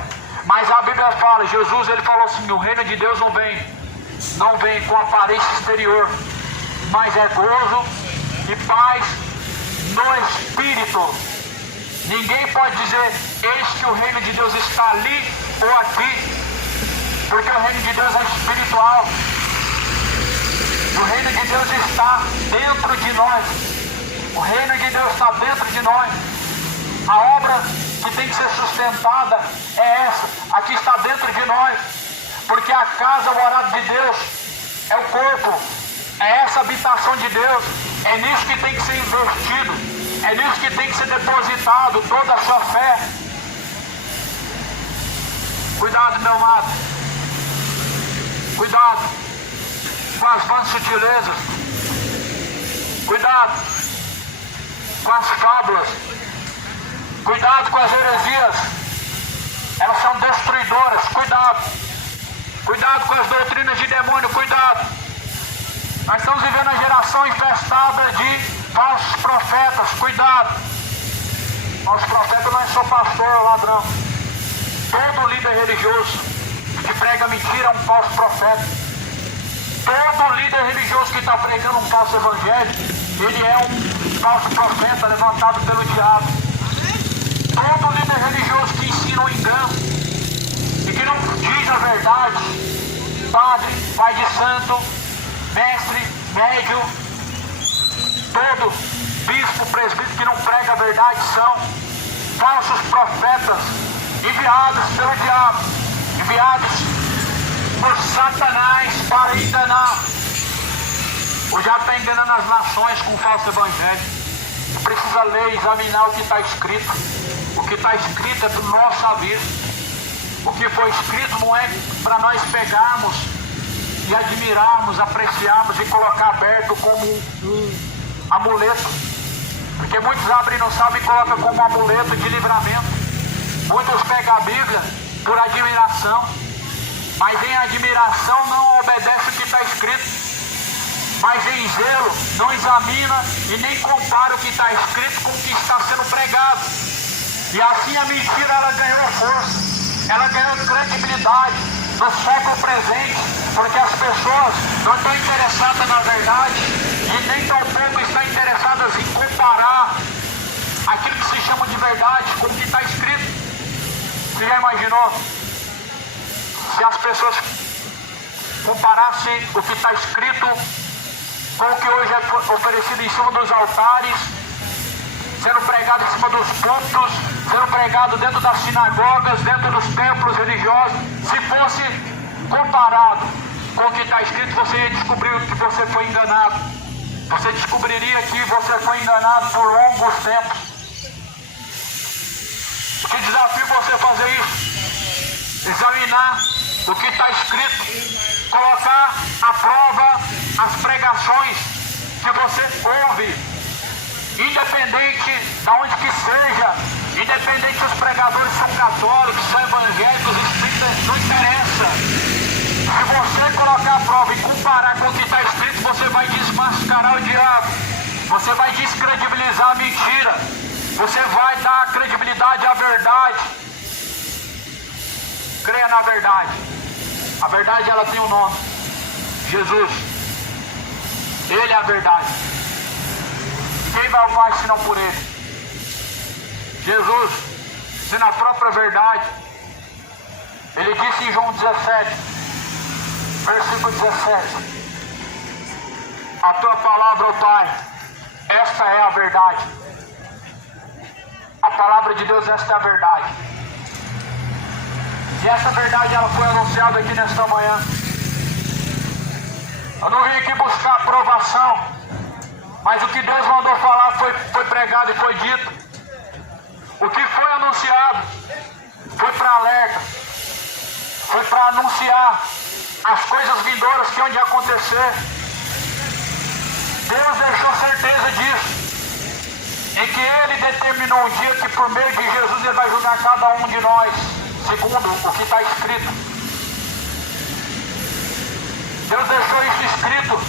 Mas a Bíblia fala, Jesus ele falou assim: o reino de Deus não vem com aparência exterior, mas é gozo e paz no Espírito. Ninguém pode dizer: eis que o reino de Deus está ali ou aqui, porque o reino de Deus é espiritual. O reino de Deus está dentro de nós. O reino de Deus está dentro de nós. A obra que tem que ser sustentada é essa, aqui está dentro de nós. Porque a casa, o morada de Deus, é o corpo, é essa habitação de Deus. É nisso que tem que ser investido, é nisso que tem que ser depositado toda a sua fé. Cuidado, meu amado. Cuidado com as vãs sutilezas. Cuidado com as fábulas. Cuidado com as heresias. Elas são destruidoras. Cuidado. Cuidado com as doutrinas de demônio. Cuidado. Nós estamos vivendo uma geração infestada de falsos profetas. Cuidado. Falsos profetas não é só pastor, ladrão. Todo líder religioso que prega mentira é um falso profeta. Todo líder religioso que está pregando um falso evangelho, ele é um falso profeta levantado pelo diabo. Todo líder religioso que ensina o engano e que não diz a verdade, padre, pai de santo, mestre, médium, todo bispo, presbítero que não prega a verdade são falsos profetas enviados pelo diabo, enviados por Satanás para enganar. O diabo está enganando as nações com o falso evangelho. Precisa ler, examinar o que está escrito. O que está escrito é para o nosso aviso. O que foi escrito não é para nós pegarmos e admirarmos, apreciarmos e colocar aberto como um amuleto. Porque muitos abrem e não sabem e colocam como um amuleto de livramento. Muitos pegam a Bíblia por admiração, mas em admiração não obedece o que está escrito. Mas em zelo não examina e nem compara o que está escrito com o que está sendo pregado. E assim a mentira ela ganhou força, ela ganhou credibilidade no século presente, porque as pessoas não estão interessadas na verdade e nem tampouco estão interessadas em comparar aquilo que se chama de verdade com o que está escrito. Você já imaginou se as pessoas comparassem o que está escrito com o que hoje é oferecido em cima dos altares, sendo pregado em cima dos púlpitos, sendo pregado dentro das sinagogas, dentro dos templos religiosos? Se fosse comparado com o que está escrito, você ia descobrir que você foi enganado. Você descobriria que você foi enganado por longos tempos. Te desafio você fazer isso. Examinar o que está escrito. Colocar à prova as pregações que você ouve, independente de onde que seja, independente se os pregadores são católicos, são evangélicos, espíritas, não interessa. Se você colocar à prova e comparar com o que está escrito, você vai desmascarar o diabo, você vai descredibilizar a mentira, você vai dar credibilidade à verdade. Creia na verdade. A verdade ela tem um nome, Jesus. Ele é a verdade. Quem vai ao Pai senão por Ele? Jesus, sendo a própria verdade, Ele disse em João 17, versículo 17: a tua palavra, ó Pai, esta é a verdade. A palavra de Deus, esta é a verdade. E essa verdade ela foi anunciada aqui nesta manhã. Eu não vim aqui buscar aprovação, mas o que Deus mandou falar foi pregado e foi dito. O que foi anunciado foi para alerta, foi para anunciar as coisas vindouras que hão de acontecer. Deus deixou certeza disso, em que Ele determinou um dia que por meio de Jesus Ele vai julgar cada um de nós, segundo o que está escrito. Deus deixou isso escrito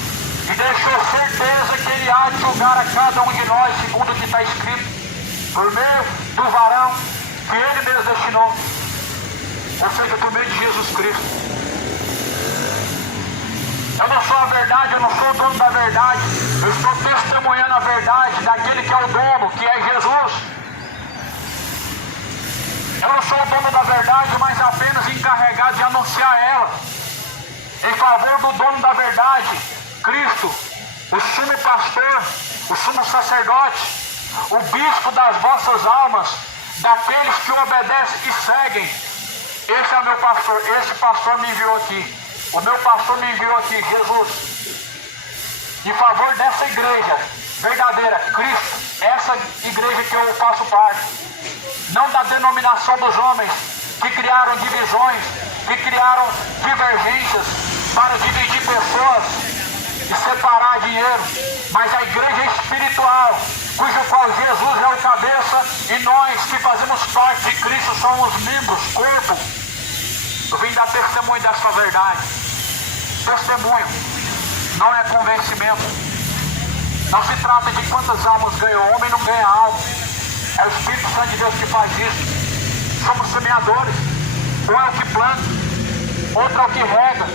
e deixou certeza que Ele há de julgar a cada um de nós, segundo o que está escrito, por meio do varão que Ele mesmo destinou, ou seja, por meio de Jesus Cristo. Eu não sou a verdade, eu não sou o dono da verdade, eu estou testemunhando a verdade daquele que é o dono, que é Jesus. Eu não sou o dono da verdade, mas apenas encarregado de anunciar ela, em favor do dono da verdade, Cristo, o sumo pastor, o sumo sacerdote, o bispo das vossas almas, daqueles que o obedecem e seguem. Esse é o meu pastor, esse pastor me enviou aqui, o meu pastor me enviou aqui, Jesus, em favor dessa igreja verdadeira, Cristo, essa igreja que eu faço parte, não da denominação dos homens que criaram divisões, que criaram divergências para dividir pessoas e separar dinheiro, mas a igreja espiritual, cujo qual Jesus é o cabeça e nós que fazemos parte de Cristo somos membros, corpo. Eu vim dar testemunho dessa verdade. Testemunho não é convencimento. Não se trata de quantas almas ganha o homem, não ganha alma. É o Espírito Santo de Deus que faz isso. Somos semeadores. Um é o que planta, outro é o que rega,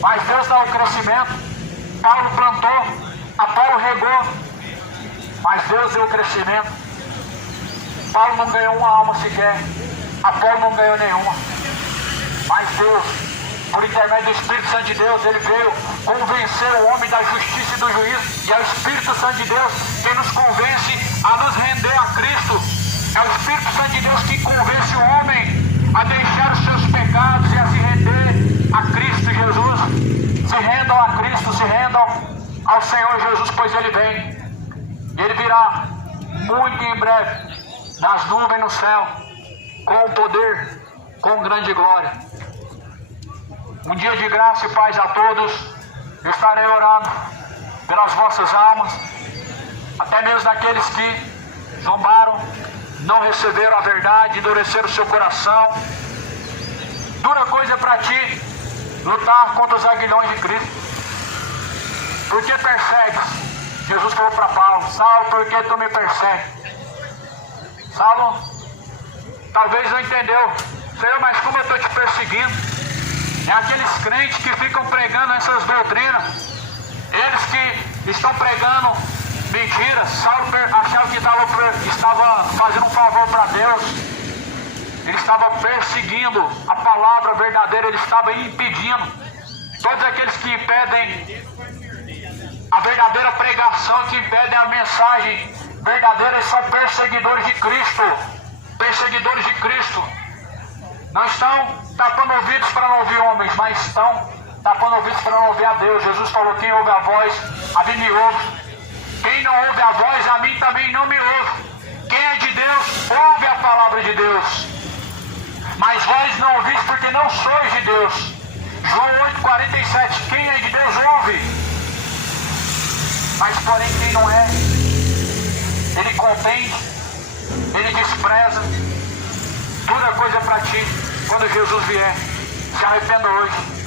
mas Deus dá o crescimento. Paulo plantou, Apolo regou, mas Deus deu o crescimento. Paulo não ganhou uma alma sequer, Apolo não ganhou nenhuma, mas Deus, por intermédio do Espírito Santo de Deus, ele veio convencer o homem da justiça e do juízo, e é o Espírito Santo de Deus quem nos convence a nos render a Cristo. É o Espírito Santo de Deus que convence o homem a deixar os seus pecados e a se render a Cristo Jesus. Se rendam a Cristo, se rendam ao Senhor Jesus, pois Ele vem. E Ele virá muito em breve, nas nuvens no céu, com poder, com grande glória. Um dia de graça e paz a todos. Eu estarei orando pelas vossas almas, até mesmo daqueles que zombaram, não receberam a verdade, endureceram o seu coração. Dura coisa para ti lutar contra os aguilhões de Cristo. Por que persegues? Jesus falou para Paulo: Saulo, por que tu me persegues? Saulo talvez não entendeu: Senhor, mas como eu estou te perseguindo? É aqueles crentes que ficam pregando essas doutrinas, eles que estão pregando mentiras. Saulo achava que estava fazendo um favor para Deus, ele estava perseguindo a palavra verdadeira, ele estava impedindo. Todos aqueles que impedem a verdadeira pregação, que impedem a mensagem verdadeira, são perseguidores de Cristo. Perseguidores de Cristo. Não estão tapando ouvidos para não ouvir homens, mas estão tapando ouvidos para não ouvir a Deus. Jesus falou: quem ouve a voz, a mim me ouve. Quem não ouve a voz, a mim também não me ouve. Quem é de Deus, ouve a palavra de Deus. Mas vós não ouvis, porque não sois de Deus. João 8,47. Quem é de Deus, ouve. Mas porém quem não é, ele contende, ele despreza. Dura coisa para ti quando Jesus vier. Se arrependa hoje.